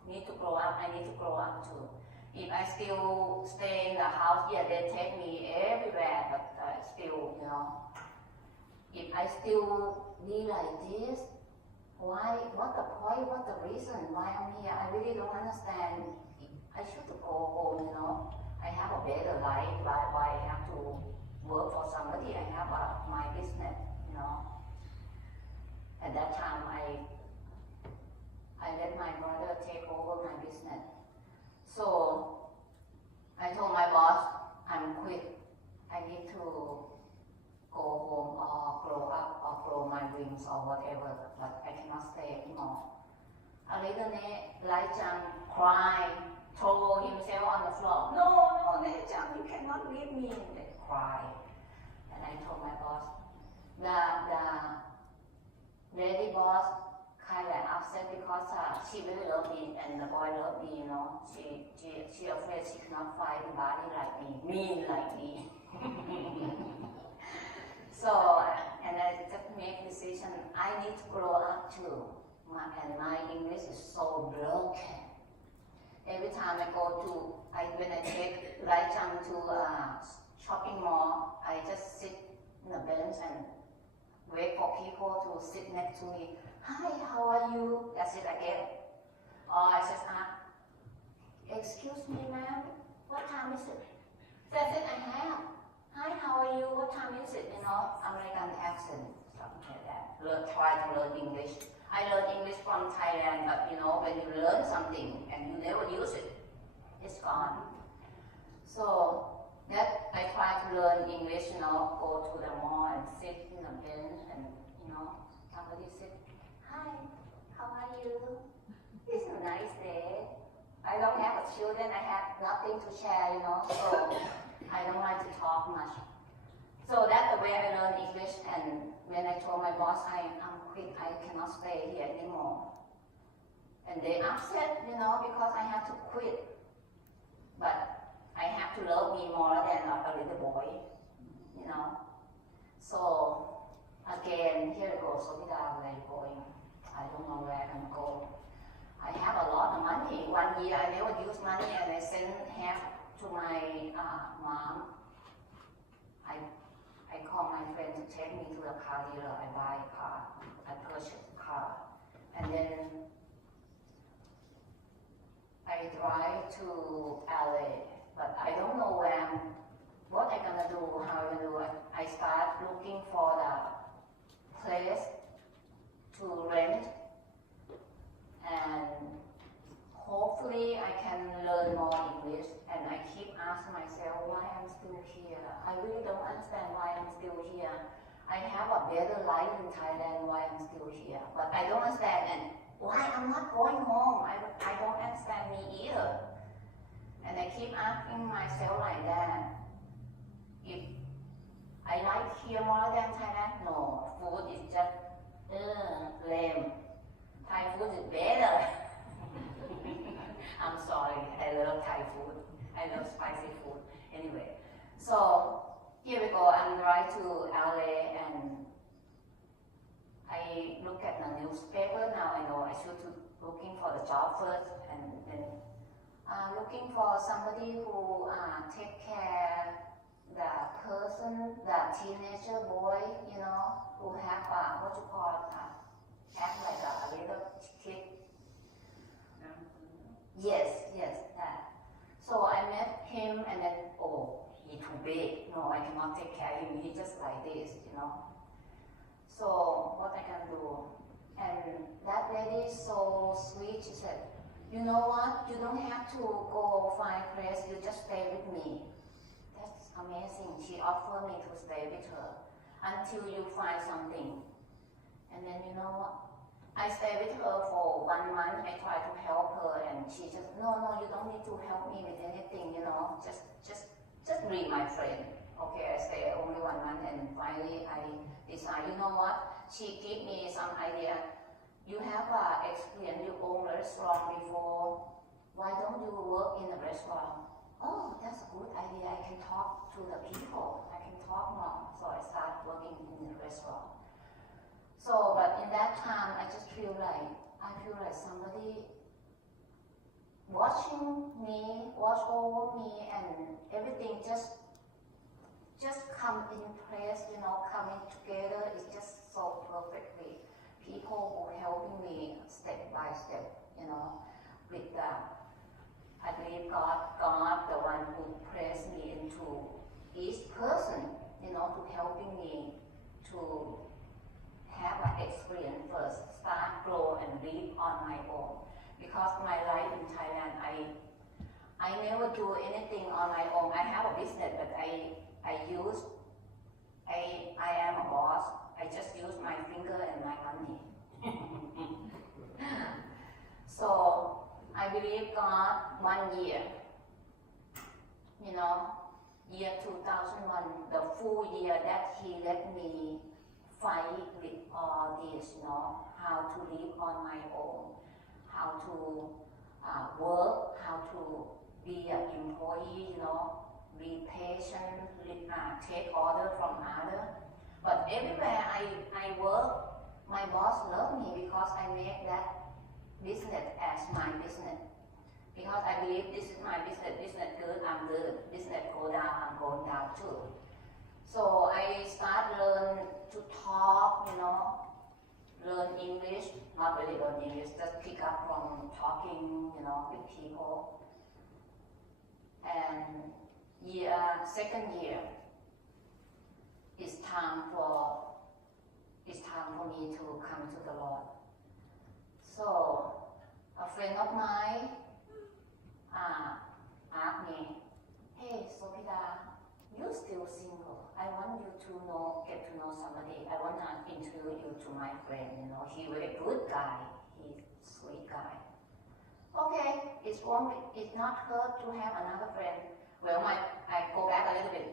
Need to grow up, I need to grow up too. If I still stay in the house, yeah, they take me everywhere, but still, if I still be like this, why, what the point, what the reason, why I'm here, I really don't understand. I should go home, I have a better life, why I have to work for somebody, I have my business, At that time, I let my brother take over my business. So, I told my boss, I'm quit, I need to go home or grow up or grow my wings or whatever, but I cannot stay anymore. A little Lai-chan cried, throw himself on the floor. No, Lai-chan, you cannot leave me. They cried. And I told my boss, the lady boss kind of upset because she really loved me and the boy loved me, She afraid she cannot find a body like me, mean like me. So, and I just make decision, I need to grow up too. And my English is so broken. Every time I go to, when I take Lai-chan to a shopping mall, I just sit in the bench and wait for people to sit next to me. Hi, how are you? That's it again. Or I just ask, excuse me ma'am, what time is it? That's it I have. Hi, how are you? What time is it? American accent, something like that. Try to learn English. I learned English from Thailand, but when you learn something and you never use it, it's gone. So that I try to learn English, go to the mall and sit in a bench and, somebody sit, hi, how are you? It's a nice day. I don't have children, I have nothing to share, so I don't like to talk much. So that's the way I learned English, and when I told my boss I'm quit, I cannot stay here anymore. And they upset, because I have to quit. But I have to love me more than a little boy, So again, here it goes, Sopida, where are you going? I don't know where I'm going. I have a lot of money. 1 year I never use money and I send half to my mom. I call my friend to take me to the car dealer. I buy a car. I purchase a car. And then I drive to LA. But I don't know what I'm gonna do, how I'm gonna do it. I start looking for the place to rent. And hopefully I can learn more English, and I keep asking myself why I'm still here. I really don't understand why I'm still here. I have a better life in Thailand, why I'm still here. But I don't understand, and why I'm not going home. I don't understand me either. And I keep asking myself like that. If I like here more than Thailand, no, food is just lame. Thai food is better. I'm sorry, I love Thai food. I love spicy food. Anyway, so here we go. I'm right to LA and I look at the newspaper. Now I know I should looking for the job first and then looking for somebody who take care the person, the teenager boy, who have what you call act like a little kid. Yes, that. So I met him and then, he too big. No, I cannot take care of him. He just like this, So what I can do? And that lady is so sweet. She said, you know what? You don't have to go find a place. You just stay with me. That's amazing. She offered me to stay with her until you find something. And then you know what? I stayed with her for 1 month. I tried to help her, and she just, no, you don't need to help me with anything. Just be my friend. Okay, I stayed only 1 month, and finally I decided, you know what? She gave me some idea. You have experience, you own a restaurant before. Why don't you work in a restaurant? Oh, that's a good idea. I can talk to the people. I can talk more. So I started working in the restaurant. So, but in that time, I feel like somebody watching me, watch over me, and everything just come in place, coming together. It's just so perfectly. People who helping me step by step, with I believe God, the one who placed me into each person, to helping me to have an experience first, start, grow, and live on my own. Because my life in Thailand, I never do anything on my own. I have a business, but I am a boss. I just use my finger and my money. So I believe God 1 year, year 2001, the full year that He let me fight with all this, how to live on my own, how to work, how to be an employee, be patient, take order from others. But everywhere I work, my boss loved me because I make that business as my business. Because I believe this is my business good, I'm good, business go down, I'm going down too. So I start learn to talk, learn English, not really learn English, just pick up from talking, with people. And second year, it's time for me to come to the Lord. So a friend of mine asked me, "Hey, Sopida, you're still single. I want you to get to know somebody. I want to introduce you to my friend. He's a very good guy. He's a sweet guy." Okay, it's not hurt to have another friend. Well, I go back a little bit.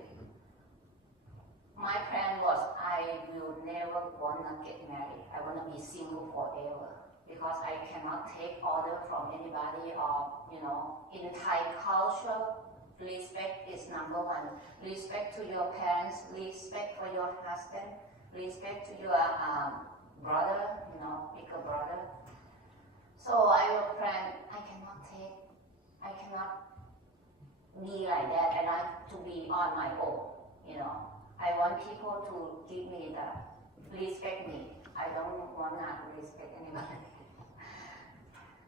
My plan was I will never want to get married. I want to be single forever because I cannot take order from anybody or, in Thai culture, respect is number one. Respect to your parents, respect for your husband, respect to your brother, bigger brother. So I will plan, I cannot be like that. I like to be on my own, I want people to give me respect me. I don't want to respect anybody.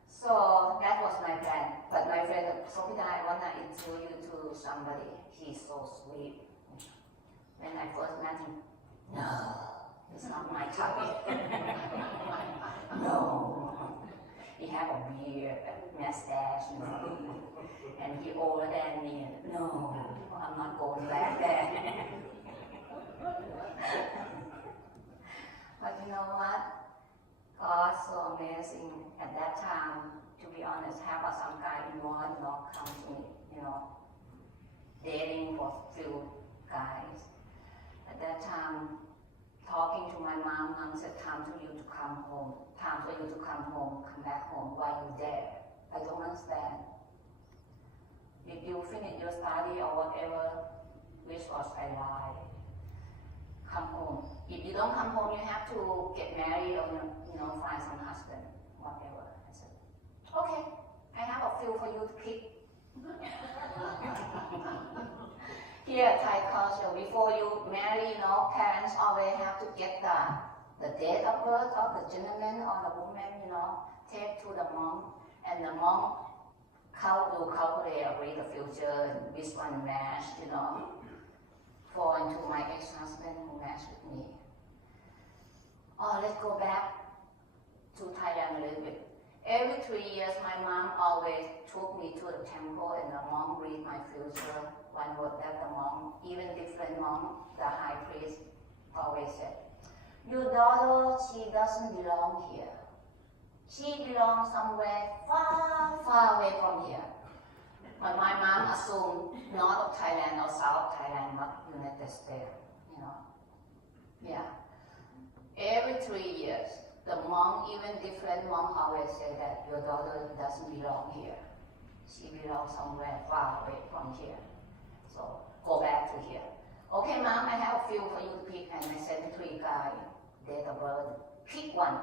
So that was my plan. But my friend, Sopida, I want to introduce you to somebody. He's so sweet. When I first met him, no, it's not my type. No. He had a beard, a mustache, and he older than me. No, I'm not going back there. But you know what? God's so amazing. At that time, to be honest, have some guy involved, come to me, dating for few guys. At that time, talking to my mom said, time for you to come home, come back home, why you there? I don't understand. If you finish your study or whatever, which was I lie, come home. If you don't come home, you have to get married or find some husband, whatever. I said, okay, I have a few for you to pick. Here, Thai culture, before you marry, parents always have to get the date of birth of the gentleman or the woman, take to the mom, and the mom will calculate with the future, which one match, fall into my ex-husband who matched with me. Oh, let's go back to Thailand a little bit. Every 3 years, my mom always took me to the temple, and the mom read my future. One word that the mom, even different mom, the high priest, always said, "Your daughter, she doesn't belong here. She belongs somewhere far, far away from here." But my mom assumed north of Thailand or south of Thailand, not United States, you know. Yeah. Every 3 years, the monk, even different monk, always say that your daughter doesn't belong here. She belongs somewhere far away from here. So go back to here. Okay, mom, I have a few for you to pick, and I sent 3 guys, date of birth. Pick one.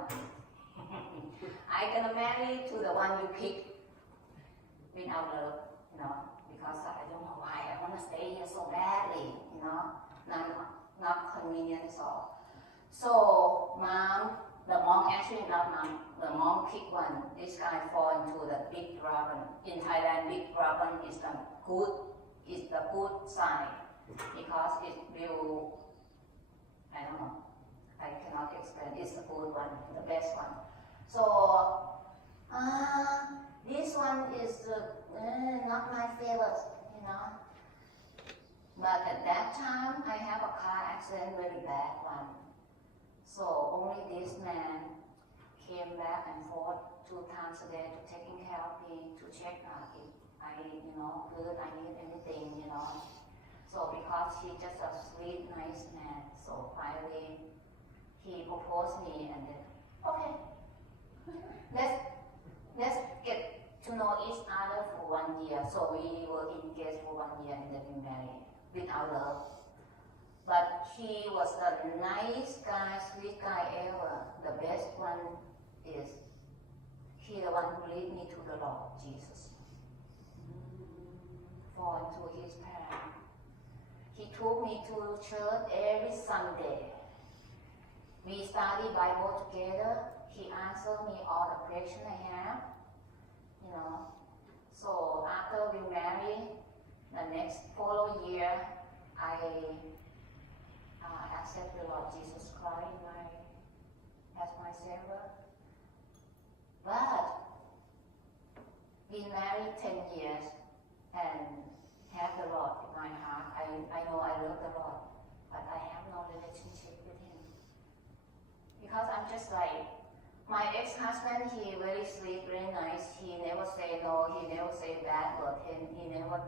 I'm gonna marry to the one you pick without love, you know, because I don't know why I want to stay here so badly, you know, not convenient at all. So mom, the monk, actually not mom, the monk picked one. This guy fall into the big dragon. In Thailand, big dragon is the good sign because it will, I don't know, I cannot explain. It's the good one, the best one. So this one is not my favorite, you know. But at that time, I have a car accident, very bad one. So only this man came back and forth 2 times a day to taking care of me, to check if I, you know, good, I need anything, you know. So because he's just a sweet, nice man, so finally he proposed me, and then, okay, let's get to know each other for 1 year. So we were engaged for 1 year and then we married without love. But he was the nice guy, sweet guy ever. The best one is he the one who lead me to the Lord Jesus. Fall into his path. He took me to church every Sunday. We study Bible together. He answered me all the questions I have, you know. So after we married, the next following year, I accept the Lord Jesus Christ as my Savior. But been married 10 years and have the Lord in my heart. I know I love the Lord, but I have no relationship with Him. Because I'm just like, my ex-husband, he very sweet, very nice. He never say no, he never say bad word, he never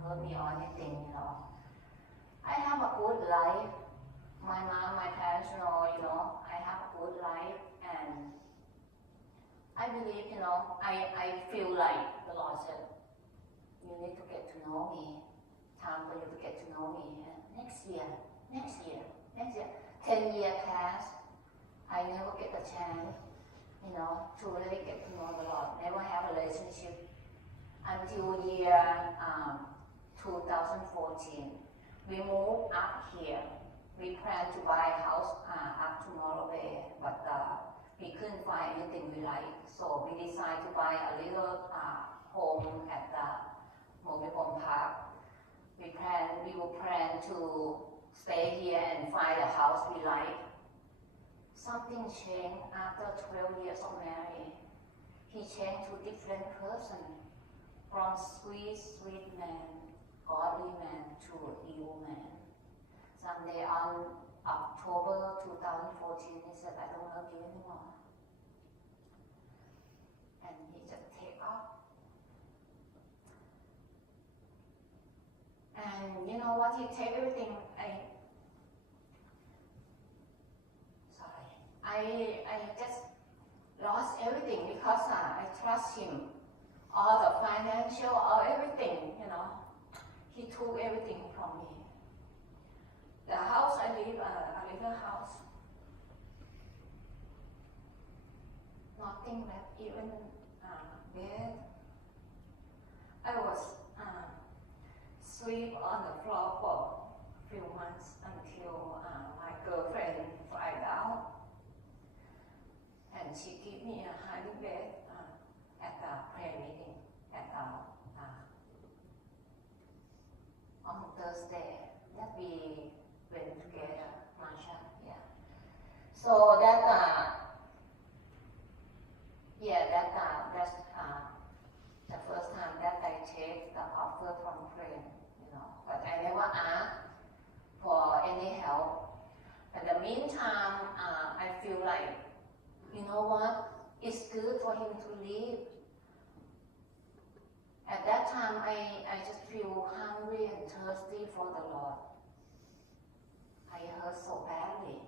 hurt me or anything, you know. I have a good life. My mom, my parents know, you know, I have a good life, and I believe, you know, I feel like the Lord said, you need to get to know me. Time for you to get to know me. Next year. 10 years passed. I never get a chance, you know, to really get to know the Lord. Never have a relationship until year 2014. We moved up here. We planned to buy a house up to Norway, but we couldn't find anything we like. So we decided to buy a little home at the Mobile Park. We will plan to stay here and find a house we like. Something changed after 12 years of marriage. He changed to a different person, from sweet man, godly man, to evil man. Someday on October 2014, he said, I don't love you anymore. And he just take off. And you know what? He take everything. I just lost everything because I trust him. All the financial, all everything, you know. He took everything from me. The house I live, a little house. Nothing left, even bed. I was sleep on the floor for a few months until my girlfriend find out. And she gave me a hiding bed at the prayer meeting on Thursday that we went together, Marsha, yeah. So that's the first time that I take the offer from friend, you know. But I never asked for any help. In the meantime, I feel like, you know what? It's good for him to leave. At that time, I just feel hungry and thirsty for the Lord. I hurt so badly.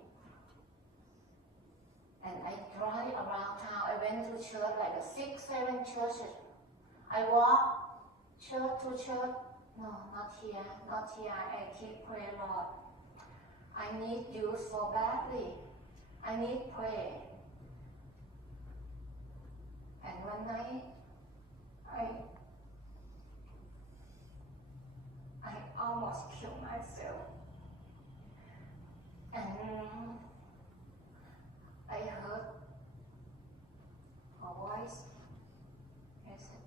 And I drive around town. I went to church, like 6, 7 churches. I walk church to church. No, not here, not here. I keep praying, Lord. I need you so badly. I need prayer. And one night, I almost killed myself. And I heard a voice. I said,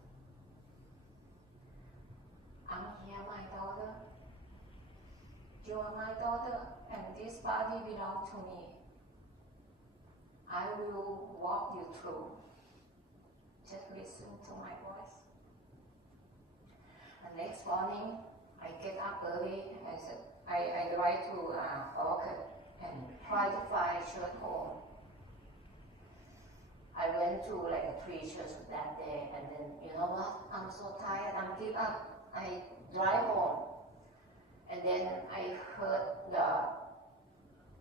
I'm here, my daughter. You are my daughter, and this body belongs to me. I will walk you through. Just listen to my voice. The next morning, I get up early. I said, I drive to Orchard and try to find a church home. I went to like 3 churches that day, and then, you know what? I'm so tired. I'm give up. I drive home. And then I heard the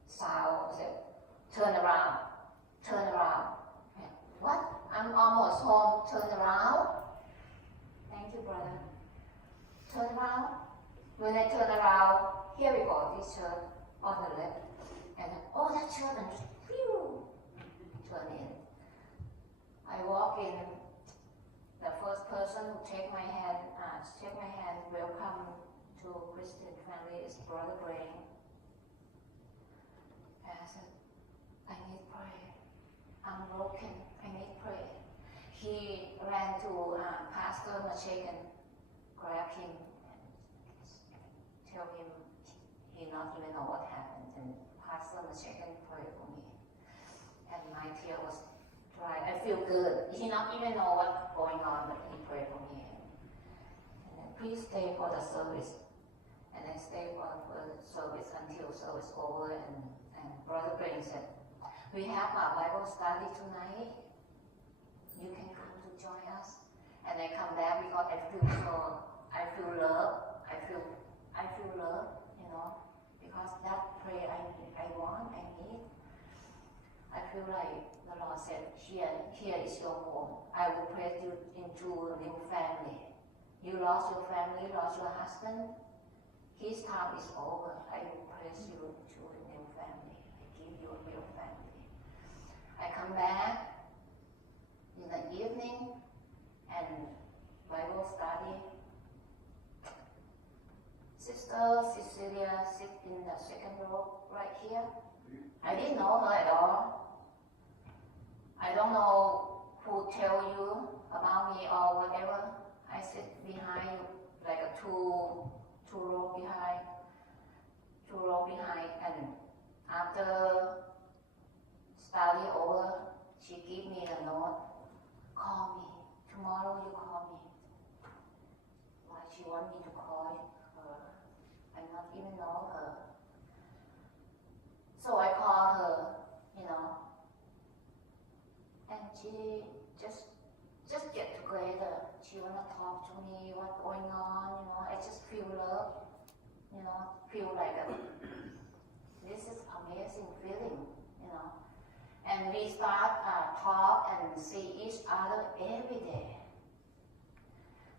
sound said, turn around, turn around. What? I'm almost home, turn around. Thank you, brother. Turn around. When I turn around, here we go, this church on the left. And then, oh, that church, and just, phew, turn in. I walk in, the first person who take my hand, welcome to Christian family is Brother Gray. And I said, I need prayer. I'm broken. I need prayer. He ran to Pastor Machigan, grabbed him, and tell him he not even know what happened. And Pastor Machigan prayed for me. And my tear was dry. I feel good. He not even know what's going on, but he prayed for me. And then, please stay for the service. And I stayed for the service until service over. And Brother Green said, we have a Bible study tonight. You can come to join us. And I come back because I feel love. I feel love, you know, because that prayer I want, I need. I feel like the Lord said, here is your home. I will place you into a new family. You lost your family, lost your husband. His time is over. I will place you into a new family. I give you a real family. I come back in the evening and Bible study. Sister Cecilia sits in the second row right here. I didn't know her at all. I don't know who tell you about me or whatever. I sit behind like a two row behind, and after study over, she give me a note. Call me. Tomorrow you call me. Why she want me to call her? I not even know her. So I call her, you know, and she just get together. She wanna talk to me, what's going on, you know. I just feel love, you know, feel like this is amazing feeling, you know. And we start talk and see each other every day.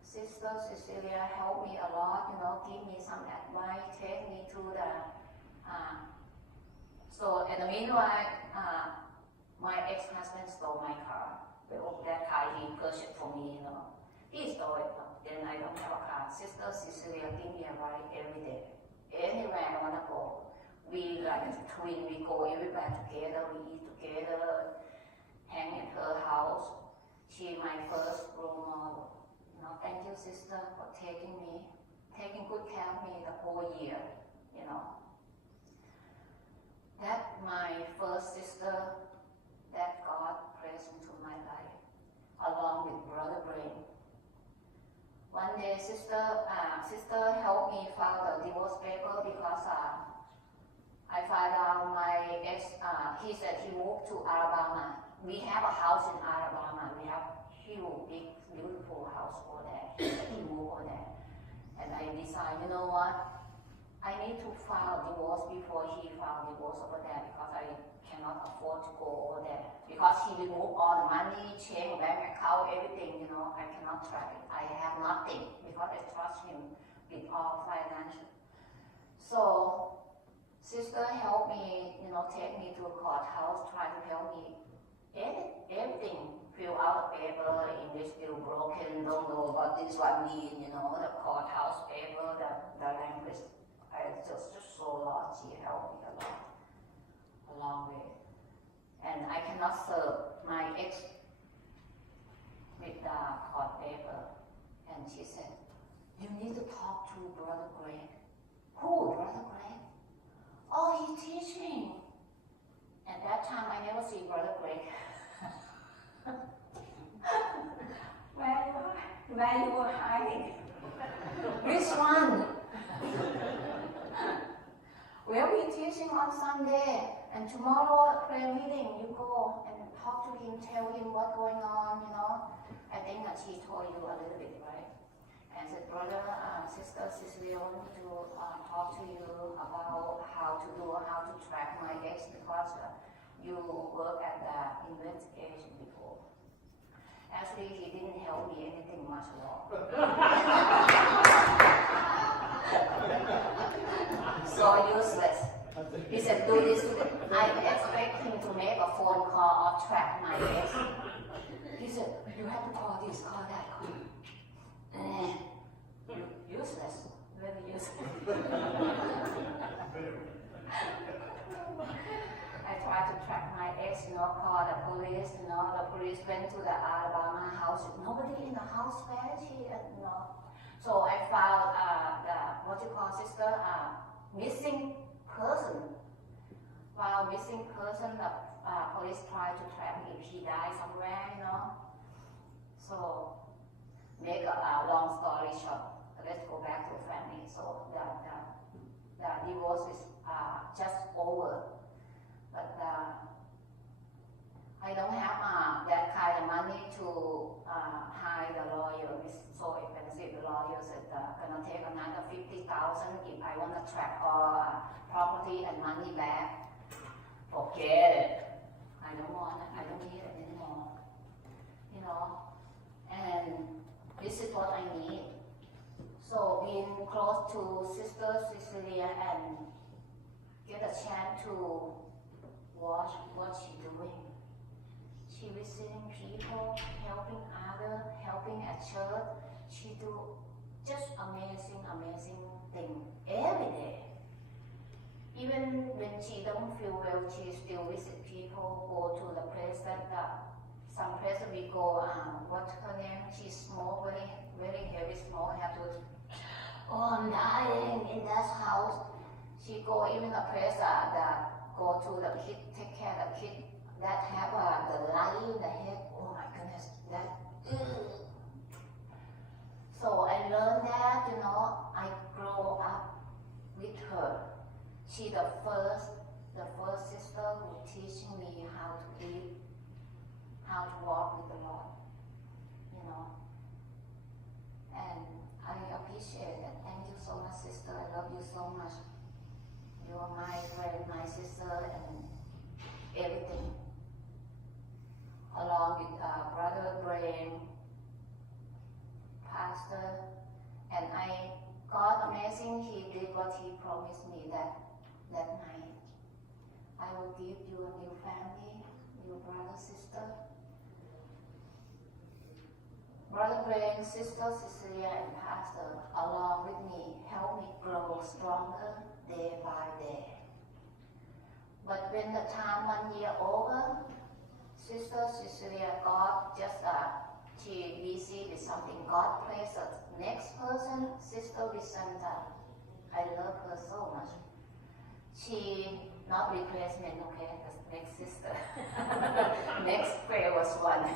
Sister Cecilia helped me a lot, you know, give me some advice, take me to the. So in the meanwhile, my ex-husband stole my car. That car he purchased for me, you know. He stole it. Then I don't have a car. Sister Cecilia give me a ride every day. Anywhere I wanna go. We like a twin, we go everywhere together, we eat together, hang at her house. She my first role model. You know, thank you, sister, for taking good care of me the whole year, you know. That's my first sister that God placed into my life, along with Brother Brain. One day, sister helped me file the divorce paper because I found out my ex, he said he moved to Alabama. We have a house in Alabama. We have huge, big beautiful house over there. He moved over there. And I decided, you know what? I need to file divorce before he filed divorce over there because I cannot afford to go over there. Because he removed all the money, change bank account, everything, I cannot track it. I have nothing because I trust him with all financial. So, sister helped me, take me to a courthouse, try to help me edit everything, fill out the paper, English still broken, don't know what this one mean, the courthouse paper, the language. I just so lost. She helped me a long way. And I cannot serve my ex with the court paper. And she said, you need to talk to Brother Greg. Who, Brother Greg? Oh, he's teaching. At that time, I never see Brother Greg. Where you were hiding? Which one? We'll be teaching on Sunday, and tomorrow at prayer meeting, you go and talk to him, tell him what's going on, I think that she told you a little bit, right? And said, brother, sister Cecilia, I want to talk to you about how to track my ex because you work at the investigation before. Actually, he didn't help me anything much more. So useless. He said, do this. I expect him to make a phone call or track my ex. He said, you have to call this, call that, call. Useless. Very useless. I tried to track my ex, call the police, the police went to the Alabama house. Nobody in the house, where is he? So I found sister, missing person. While missing person, the police tried to track if he died somewhere, So, make a long story short, let's go back to family. So the divorce is just over. But I don't have that kind of money to hire the lawyer. It's so expensive. The lawyer said gonna take another $50,000 if I want to track all property and money back. Forget it. I don't want it. I don't need it anymore. And this is what I need. So being close to Sister Cecilia and get a chance to watch what she's doing. She visiting people, helping others, helping at church. She do just amazing thing every day. Even when she don't feel well, she still visit people, go to the place that some place we go, what's her name? She smoke very heavy smoke, have to, I'm dying in that house. She go even a place that go to the kid, take care of the kid that have the light in the head. Oh my goodness, So I learned that, I grow up with her. She the first sister who teaching me how to live, how to walk with the Lord, And I appreciate that. Thank you so much, sister. I love you so much. You are my friend, my sister, and everything. Along with Brother Brain, Pastor, and God amazing, he did what he promised me that night. I will give you a new family, new brother, sister. Brother Brain, Sister Cecilia, and Pastor, along with me, help me grow stronger day by day. But when the time 1 year over, Sister Cecilia, God just, she busy with something. God placed the next person, Sister Vicenta. I love her so much. She, not replacement, okay, the next sister. Next prayer was one.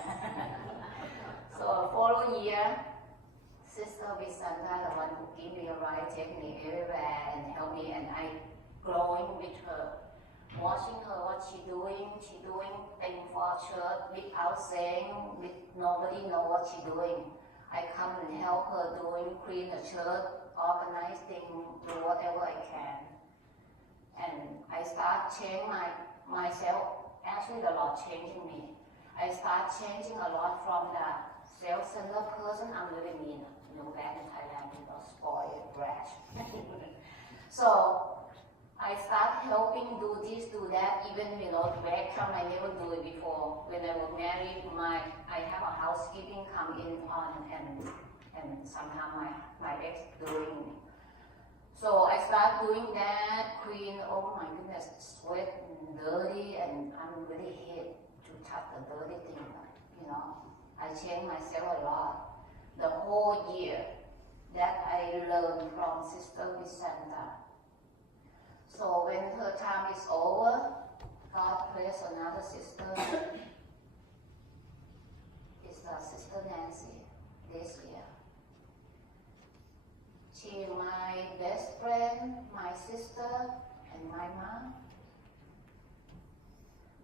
So following year, Sister Vicenta, the one who gave me a ride, take me everywhere and help me, and I growing with her. watching her, what she doing thing for church without saying, with nobody know what she doing. I come and help her doing, clean the church, organize things, do whatever I can. And I start changing myself. Actually, the Lord changing me. I start changing a lot from the self-centered person. I'm really mean. Back in Thailand, spoiled, brash. So I start helping do this, do that. Even back come, I never do it before. When I was married, I have a housekeeping come in on, and somehow my ex doing. So I start doing that, clean. Oh my goodness, sweat and dirty, and I'm really hate to touch the dirty thing. I change myself a lot. The whole year that I learned from Sister Vicenta. So when her time is over, God placed another sister. It's Sister Nancy this year. She is my best friend, my sister, and my mom.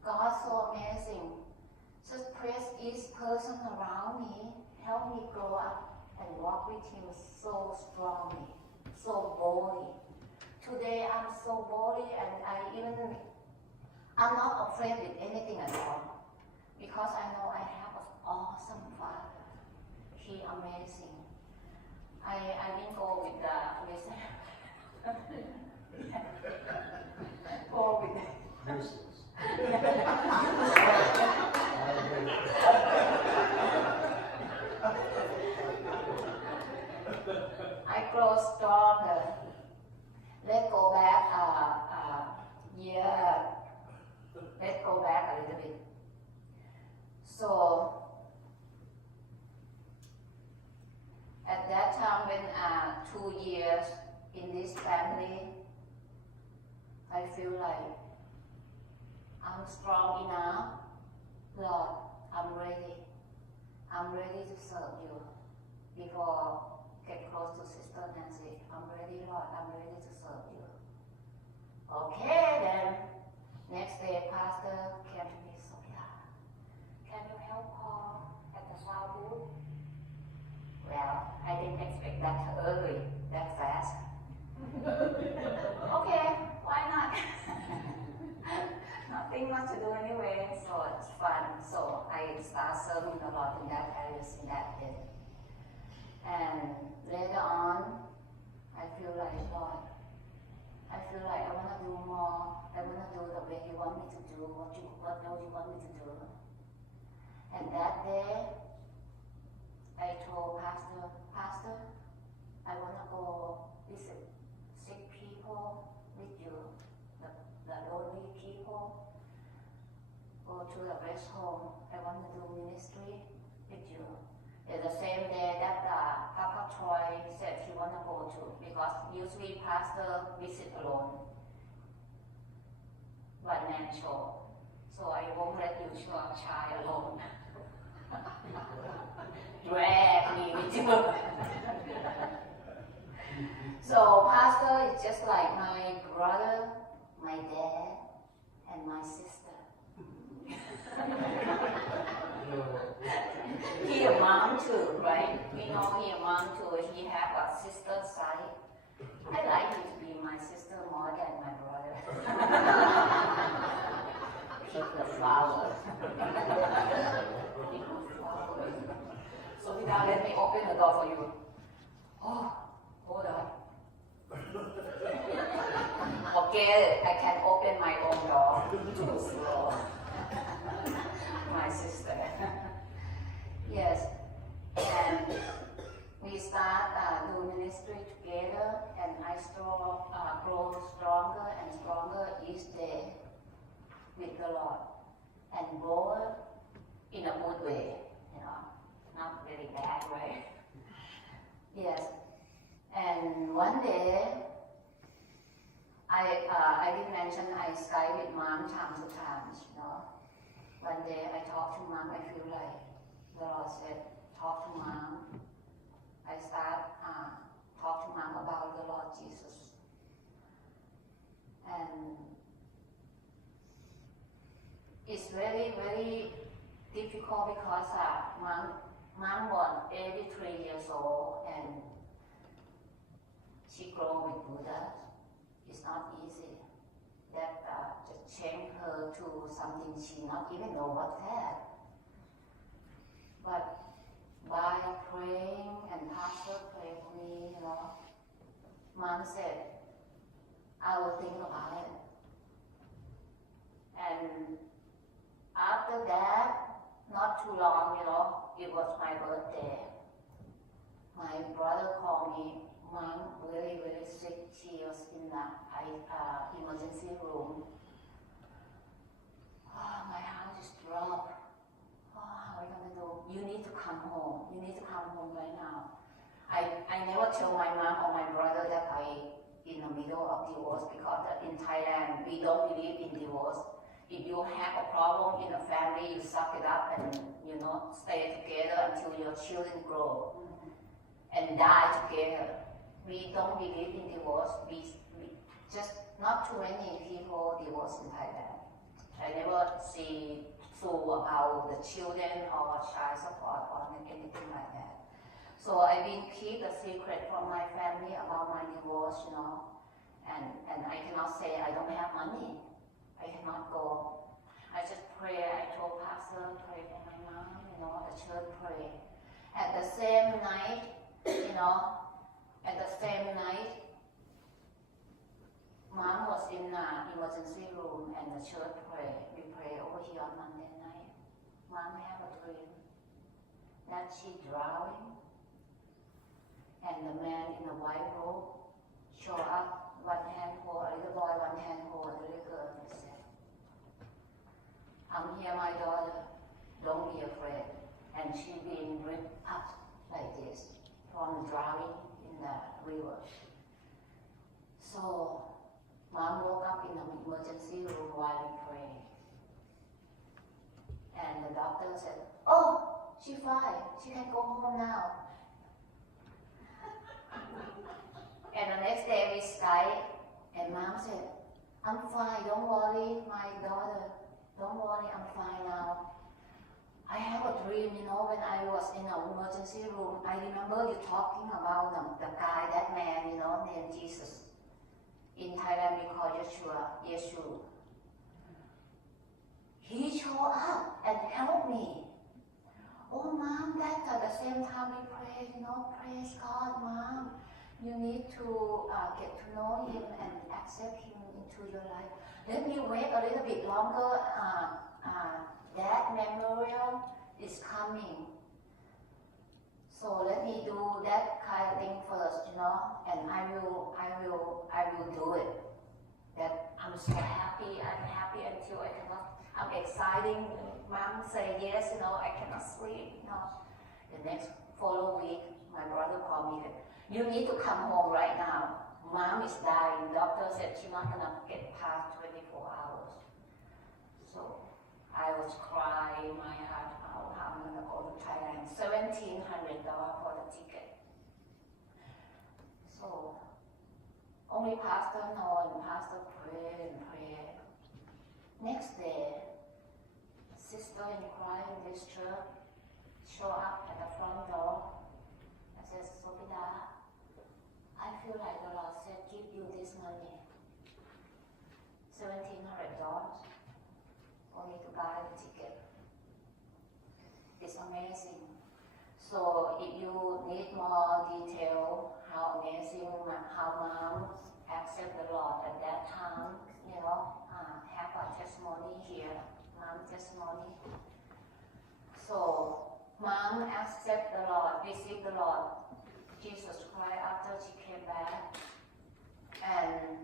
God so amazing. Just praise each person around me, help me grow up and walk with Him so strongly, so boldly. Today I'm so boldly, and I'm not afraid with anything at all, because I know I have an awesome Father. He amazing. I didn't go with go with Useless. I grow stronger. Let's go back Let's go back a little bit. So at that time, when 2 years in this family, I feel like I'm strong enough. Lord, I'm ready. I'm ready to serve you. Before get close to Sister Nancy, I'm ready, Lord. I'm ready to serve you. Okay, then. Next day, Pastor came to me, Sopida, can you help Paul at the sound booth? Well, I didn't expect that early, that fast. Okay, why not? Nothing much to do anyway, so it's fun. So I start serving the Lord in that parish in that day. And later on, I feel like, Lord, I feel like I want to do more. I want to do the way you want me to do, what you want me to do. And that day, I told Pastor, I want to go visit sick people with you, the lonely people. Go to the rest home. I want to do ministry with you. It's the same day that Papa Troy said he want to go to, because usually pastor visit alone, one man show. So I won't let you try alone. Drag me with you. So pastor is just like my brother, my dad, and my sister. He a mom too, right? We know he a mom too. He have a sister side. I like him to be my sister more than my brother. Keep the flower. So now let me open the door for you. Oh, hold on. Okay, I can open my own door. Too slow. My sister. Yes, and we start do ministry together, and I grow stronger and stronger each day with the Lord, and grow in a good way, not very bad, right? Yes, and one day, I did mention I Skype with Mom time to time, One day I talked to Mom, I feel like the Lord said, talk to Mom. I start talk to Mom about the Lord Jesus. And it's very difficult because mom was 83 years old and she grew with Buddha. It's not easy. That just change her to something she not even know what that. But by praying and pastor prayed for me, mom said, I will think about it. And after that, not too long, it was my birthday. My brother called me, Mom, very sick. She was in the emergency room. Oh, my heart just dropped. Oh, how are we going to do? You need to come home. You need to come home right now. I never tell my mom or my brother that I in the middle of divorce because in Thailand, we don't believe in divorce. If you have a problem in a family, you suck it up and, stay together until your children grow and die together. We don't believe in divorce. We just not too many people divorce in Thailand. I never see about the children or child support or anything like that. So I've been keep the secret from my family about my divorce, and I cannot say I don't have money. I cannot go. I just pray. I told pastor, pray for my mom, the church pray. At the same night, mom was in the emergency room and the church pray. We pray over here on Monday night. Mom had a dream that she drowning and the man in the white robe show up, one hand hold a little boy, one hand hold a little girl, and said, I'm here, my daughter, don't be afraid. And she being ripped up like this from drowning in the river. So Mom woke up in the emergency room while we prayed. And the doctor said, oh, she's fine, she can go home now. And the next day we Skype, and Mom said, I'm fine, don't worry, my daughter, don't worry, I'm fine now. I have a dream, when I was in the emergency room, I remember you talking about the guy, that man, named Jesus. In Thailand we call Yeshua. He showed up and helped me. Oh, Mom, that at the same time we prayed, praise God, Mom. You need to get to know Him and accept Him into your life. Let me wait a little bit longer. That memorial is coming. So let me do that kind of thing first, and I will do it. That I'm so happy. I'm happy until I cannot. I'm exciting. Mom say yes, I cannot sleep. The next following week, my brother called me. You need to come home right now. Mom is dying. Doctor said she's not gonna get past 24 hours. So I was crying my heart out. How I'm gonna go to Thailand. $1,700 for the ticket. So only pastor know and pastor pray and pray. Next day, a sister in Christ in this church show up at the front door and says, Sopida, I feel like the Lord said, give you this money, $1,700 for me to buy the ticket. It's amazing. So if you need more detail, how amazing, how Mom accept the Lord at that time, have a testimony here, Mom testimony. So Mom accept the Lord, receive the Lord, Jesus Christ after she came back. And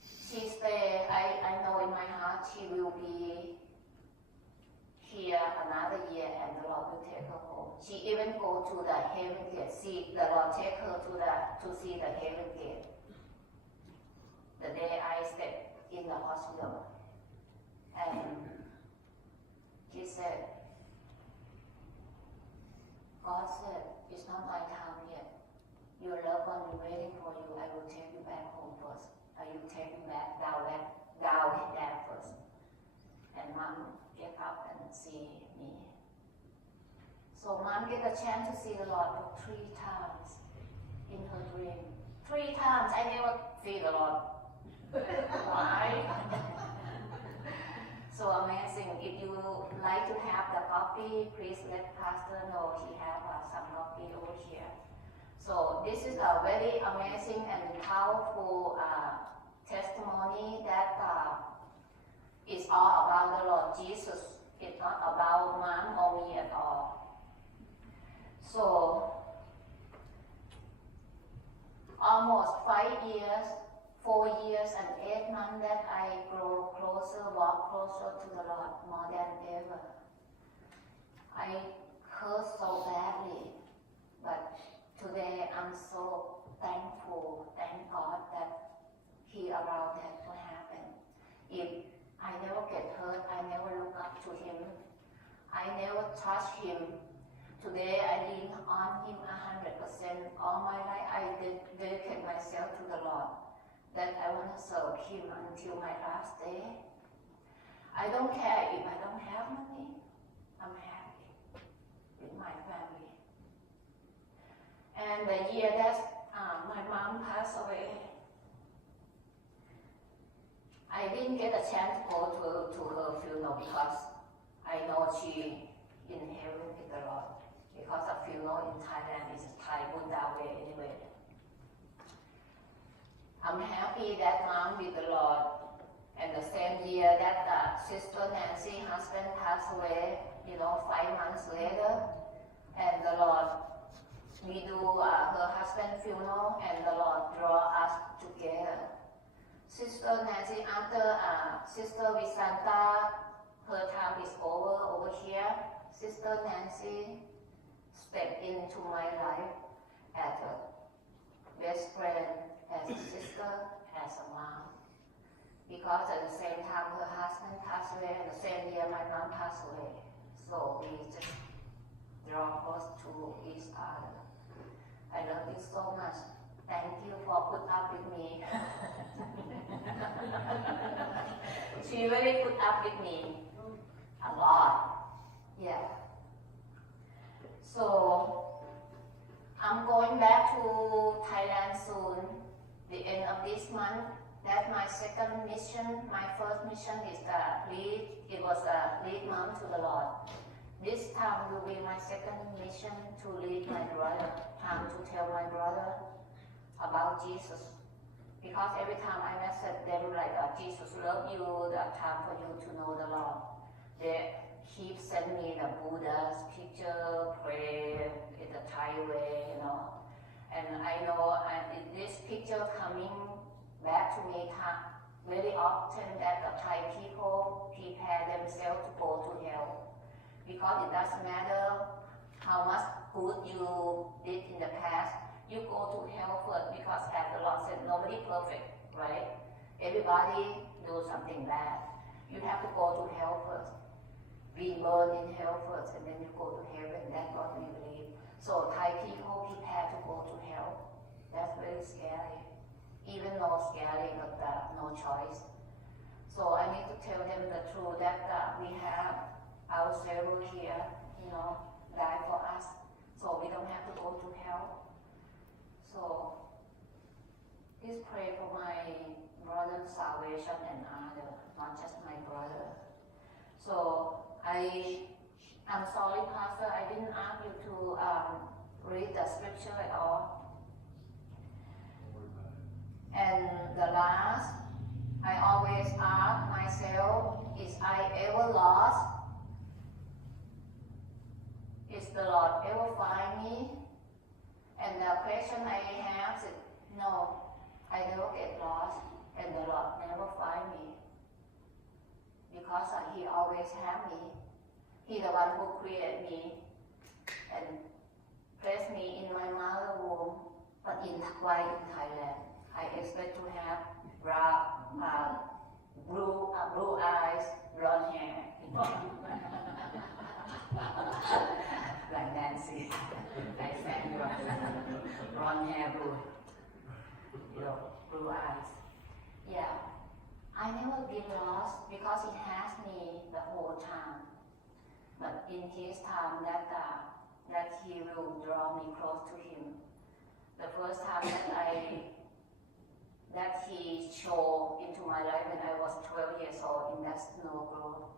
she stay, I know in my heart she will be here another year and the Lord will take her home. She even go to the heaven gate. See, the Lord take her to see the heaven gate. The day I stepped in the hospital. And she said, God said, it's not my time yet. Your loved one is waiting for you. I will take you back home first. I will take you back down there first. and mom get up and see me. So mom get a chance to see the Lord for 3 times in her dream. 3 times I never see the Lord. Why? So amazing. If you like to have the copy, please let Pastor know he have some copy over here. So this is a very amazing and powerful testimony that is all about the Lord Jesus. It's not about mom or me at all. So almost 5 years, 4 years and 8 months that I grow closer, walk closer to the Lord more than ever. I hurt so badly, but today I'm so thankful, thank God that He allowed that to happen. If I never get hurt, I never look up to Him, I never touch Him. Today I lean on Him 100%. All my life I dedicate myself to the Lord, that I want to serve Him until my last day. I don't care if I don't have money, I'm happy with my family. And the year that my mom passed away, I didn't get a chance to go to her funeral because I know she in heaven with the Lord. Because the funeral in Thailand is Thai Buddha way anyway. I'm happy that mom with the Lord. And the same year that Sister Nancy's husband passed away, 5 months later, and the Lord, we do her husband's funeral, and the Lord draw us together. Sister Nancy, after Sister Visanta, her time is over here. Sister Nancy stepped into my life as a best friend, as a sister, as a mom. Because at the same time her husband passed away, and the same year my mom passed away. So we just draw close to each other. I love you so much. Thank you for put up with me. She really put up with me a lot. Yeah. So I'm going back to Thailand soon, the end of this month. That's my second mission. My first mission is it was a lead mom to the Lord. This time will be my second mission to lead my brother, time to tell my brother about Jesus. Because every time I message them like, Jesus love you, the time for you to know the Lord. They keep sending me the Buddha's picture, pray in the Thai way, And I know this picture coming back to me very often that the Thai people prepare themselves to go to hell. Because it doesn't matter how much good you did in the past, you go to hell first, because as the Lord said, nobody perfect, right? Everybody do something bad. You have to go to hell first. Be born in hell first, and then you go to heaven. That's what we believe. So Thai people prepare to go to hell. That's very scary. Even though scary, but no choice. So I need to tell them the truth that we have our Savior here, die for us, so we don't have to go to hell. So please pray for my brother's salvation and honor, not just my brother. So I'm sorry, Pastor, I didn't ask you to read the scripture at all. And the last, I always ask myself, is I ever lost? Is the Lord ever find me? And the question I have is, no, I never get lost, and the Lord never find me. Because He always have me. He the one who created me and placed me in my mother's womb, but while in Thailand. I expect to have blue eyes, blonde hair. Like Nancy. I sang blonde hair, blue eyes. Yeah. I never been lost because He has me. in His time that He will draw me close to Him. The first time that He showed into my life when I was 12 years old in that snow grove,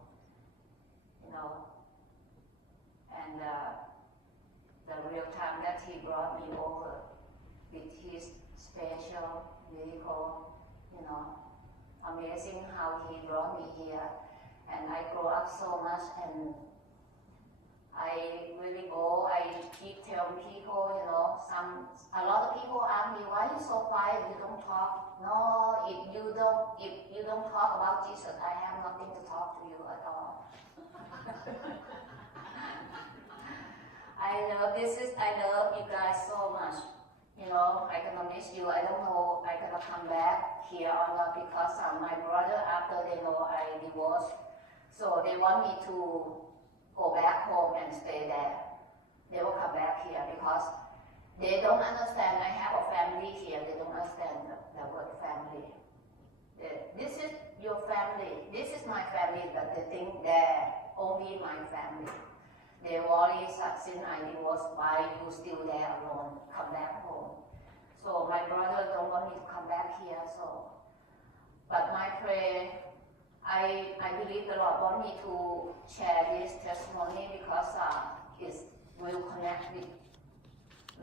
and the real time that He brought me over with His special vehicle, amazing how He brought me here, and I grow up so much, and I keep telling people, a lot of people ask me, why are you so quiet, you don't talk? No, if you don't talk about Jesus, I have nothing to talk to you at all. I love you guys so much. I gonna miss you. I don't know I gonna come back here or not because my brother, after they know I divorced, so they want me to go back home and stay there. They will come back here because they don't understand. I have a family here. They don't understand the word family. This is your family. This is my family, but they think they're only my family. They worry that since I divorced, why you still there alone? Come back home. So my brother don't want me to come back here. But my prayer, I believe the Lord want me to share this testimony because it will connect with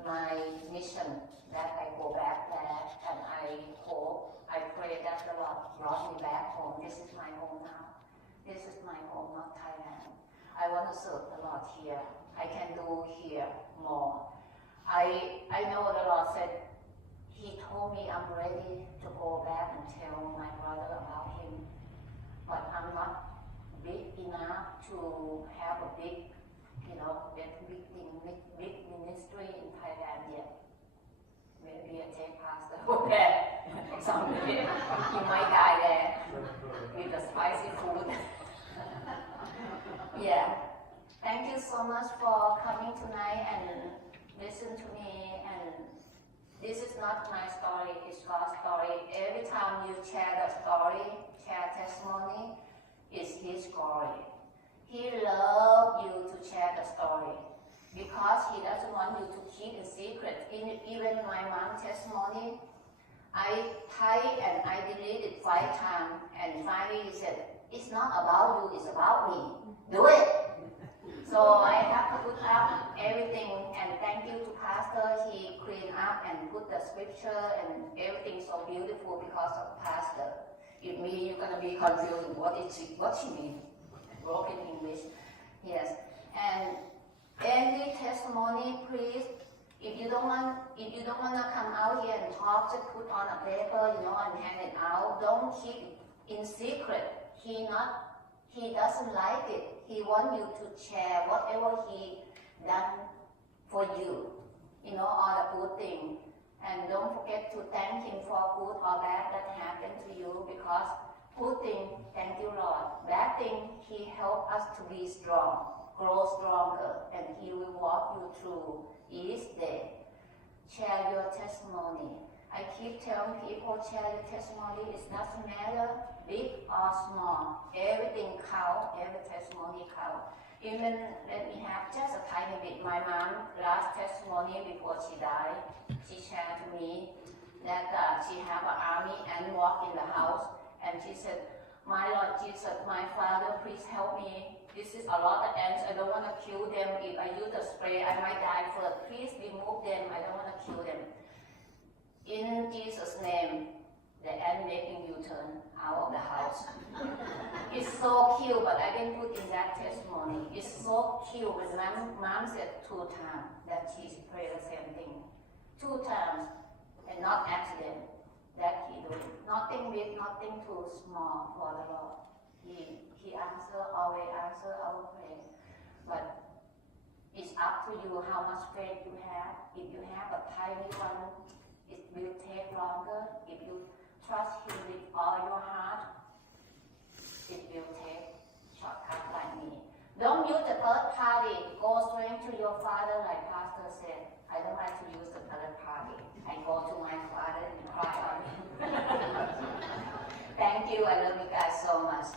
my mission that I go back there, and I pray that the Lord brought me back home. This is my home now. This is my home, not Thailand. I want to serve the Lord here. I can do here more. I know the Lord said, He told me I'm ready to go back and tell my brother about Him. But I'm not big enough to have a big ministry in Thailand yet. Maybe I take pastor over there someday. He might die there with the spicy food. Yeah. Thank you so much for coming tonight and listen to me. And this is not my story, it's God's story. Every time you share the story, share testimony, it's His story. He loves you to share the story because He doesn't want you to keep a secret. Even my mom's testimony, I typed and I deleted 5 times, and finally He said, it's not about you, it's about me. Do it! So I have to put up everything, and thank you to Pastor. He cleaned up and put the scripture and everything so beautiful because of Pastor. If me, you're gonna be confused. What she mean? Broken English. Yes. And every testimony, please. If you don't wanna come out here and talk, just put on a paper, and hand it out. Don't keep it in secret. He doesn't like it. He wants you to share whatever He done for you, all the good things. And don't forget to thank Him for good or bad that happened to you, because good thing, thank you Lord. Bad thing, He helped us to be strong, grow stronger, and He will walk you through each day. Share your testimony. I keep telling people, share your testimony. It doesn't matter, big or small. Everything counts, every testimony counts. Even let me have just a tiny bit. My mom, last testimony before she died, she shared to me that she have an army and walk in the house, and she said, my Lord Jesus, my Father, please help me. This is a lot of ants. I don't want to kill them. If I use the spray, I might die first. Please remove them. I don't want to kill them. In Jesus' name, the ant making U-turn out of the house. It's so cute, but I didn't put in that testimony. It's so cute. When mom said 2 times that she prayed the same thing. 2 times, and not accident. That He do. Nothing big, nothing too small for the Lord. He always answer our prayer. But it's up to you how much faith you have. If you have a tiny one, it will take longer. If you trust Him with all your heart, it will take shortcut like me. Don't use the third party. Go straight to your Father, like Pastor said. I don't like to use the third party. I go to my Father and cry on Him. Thank you. I love you guys so much.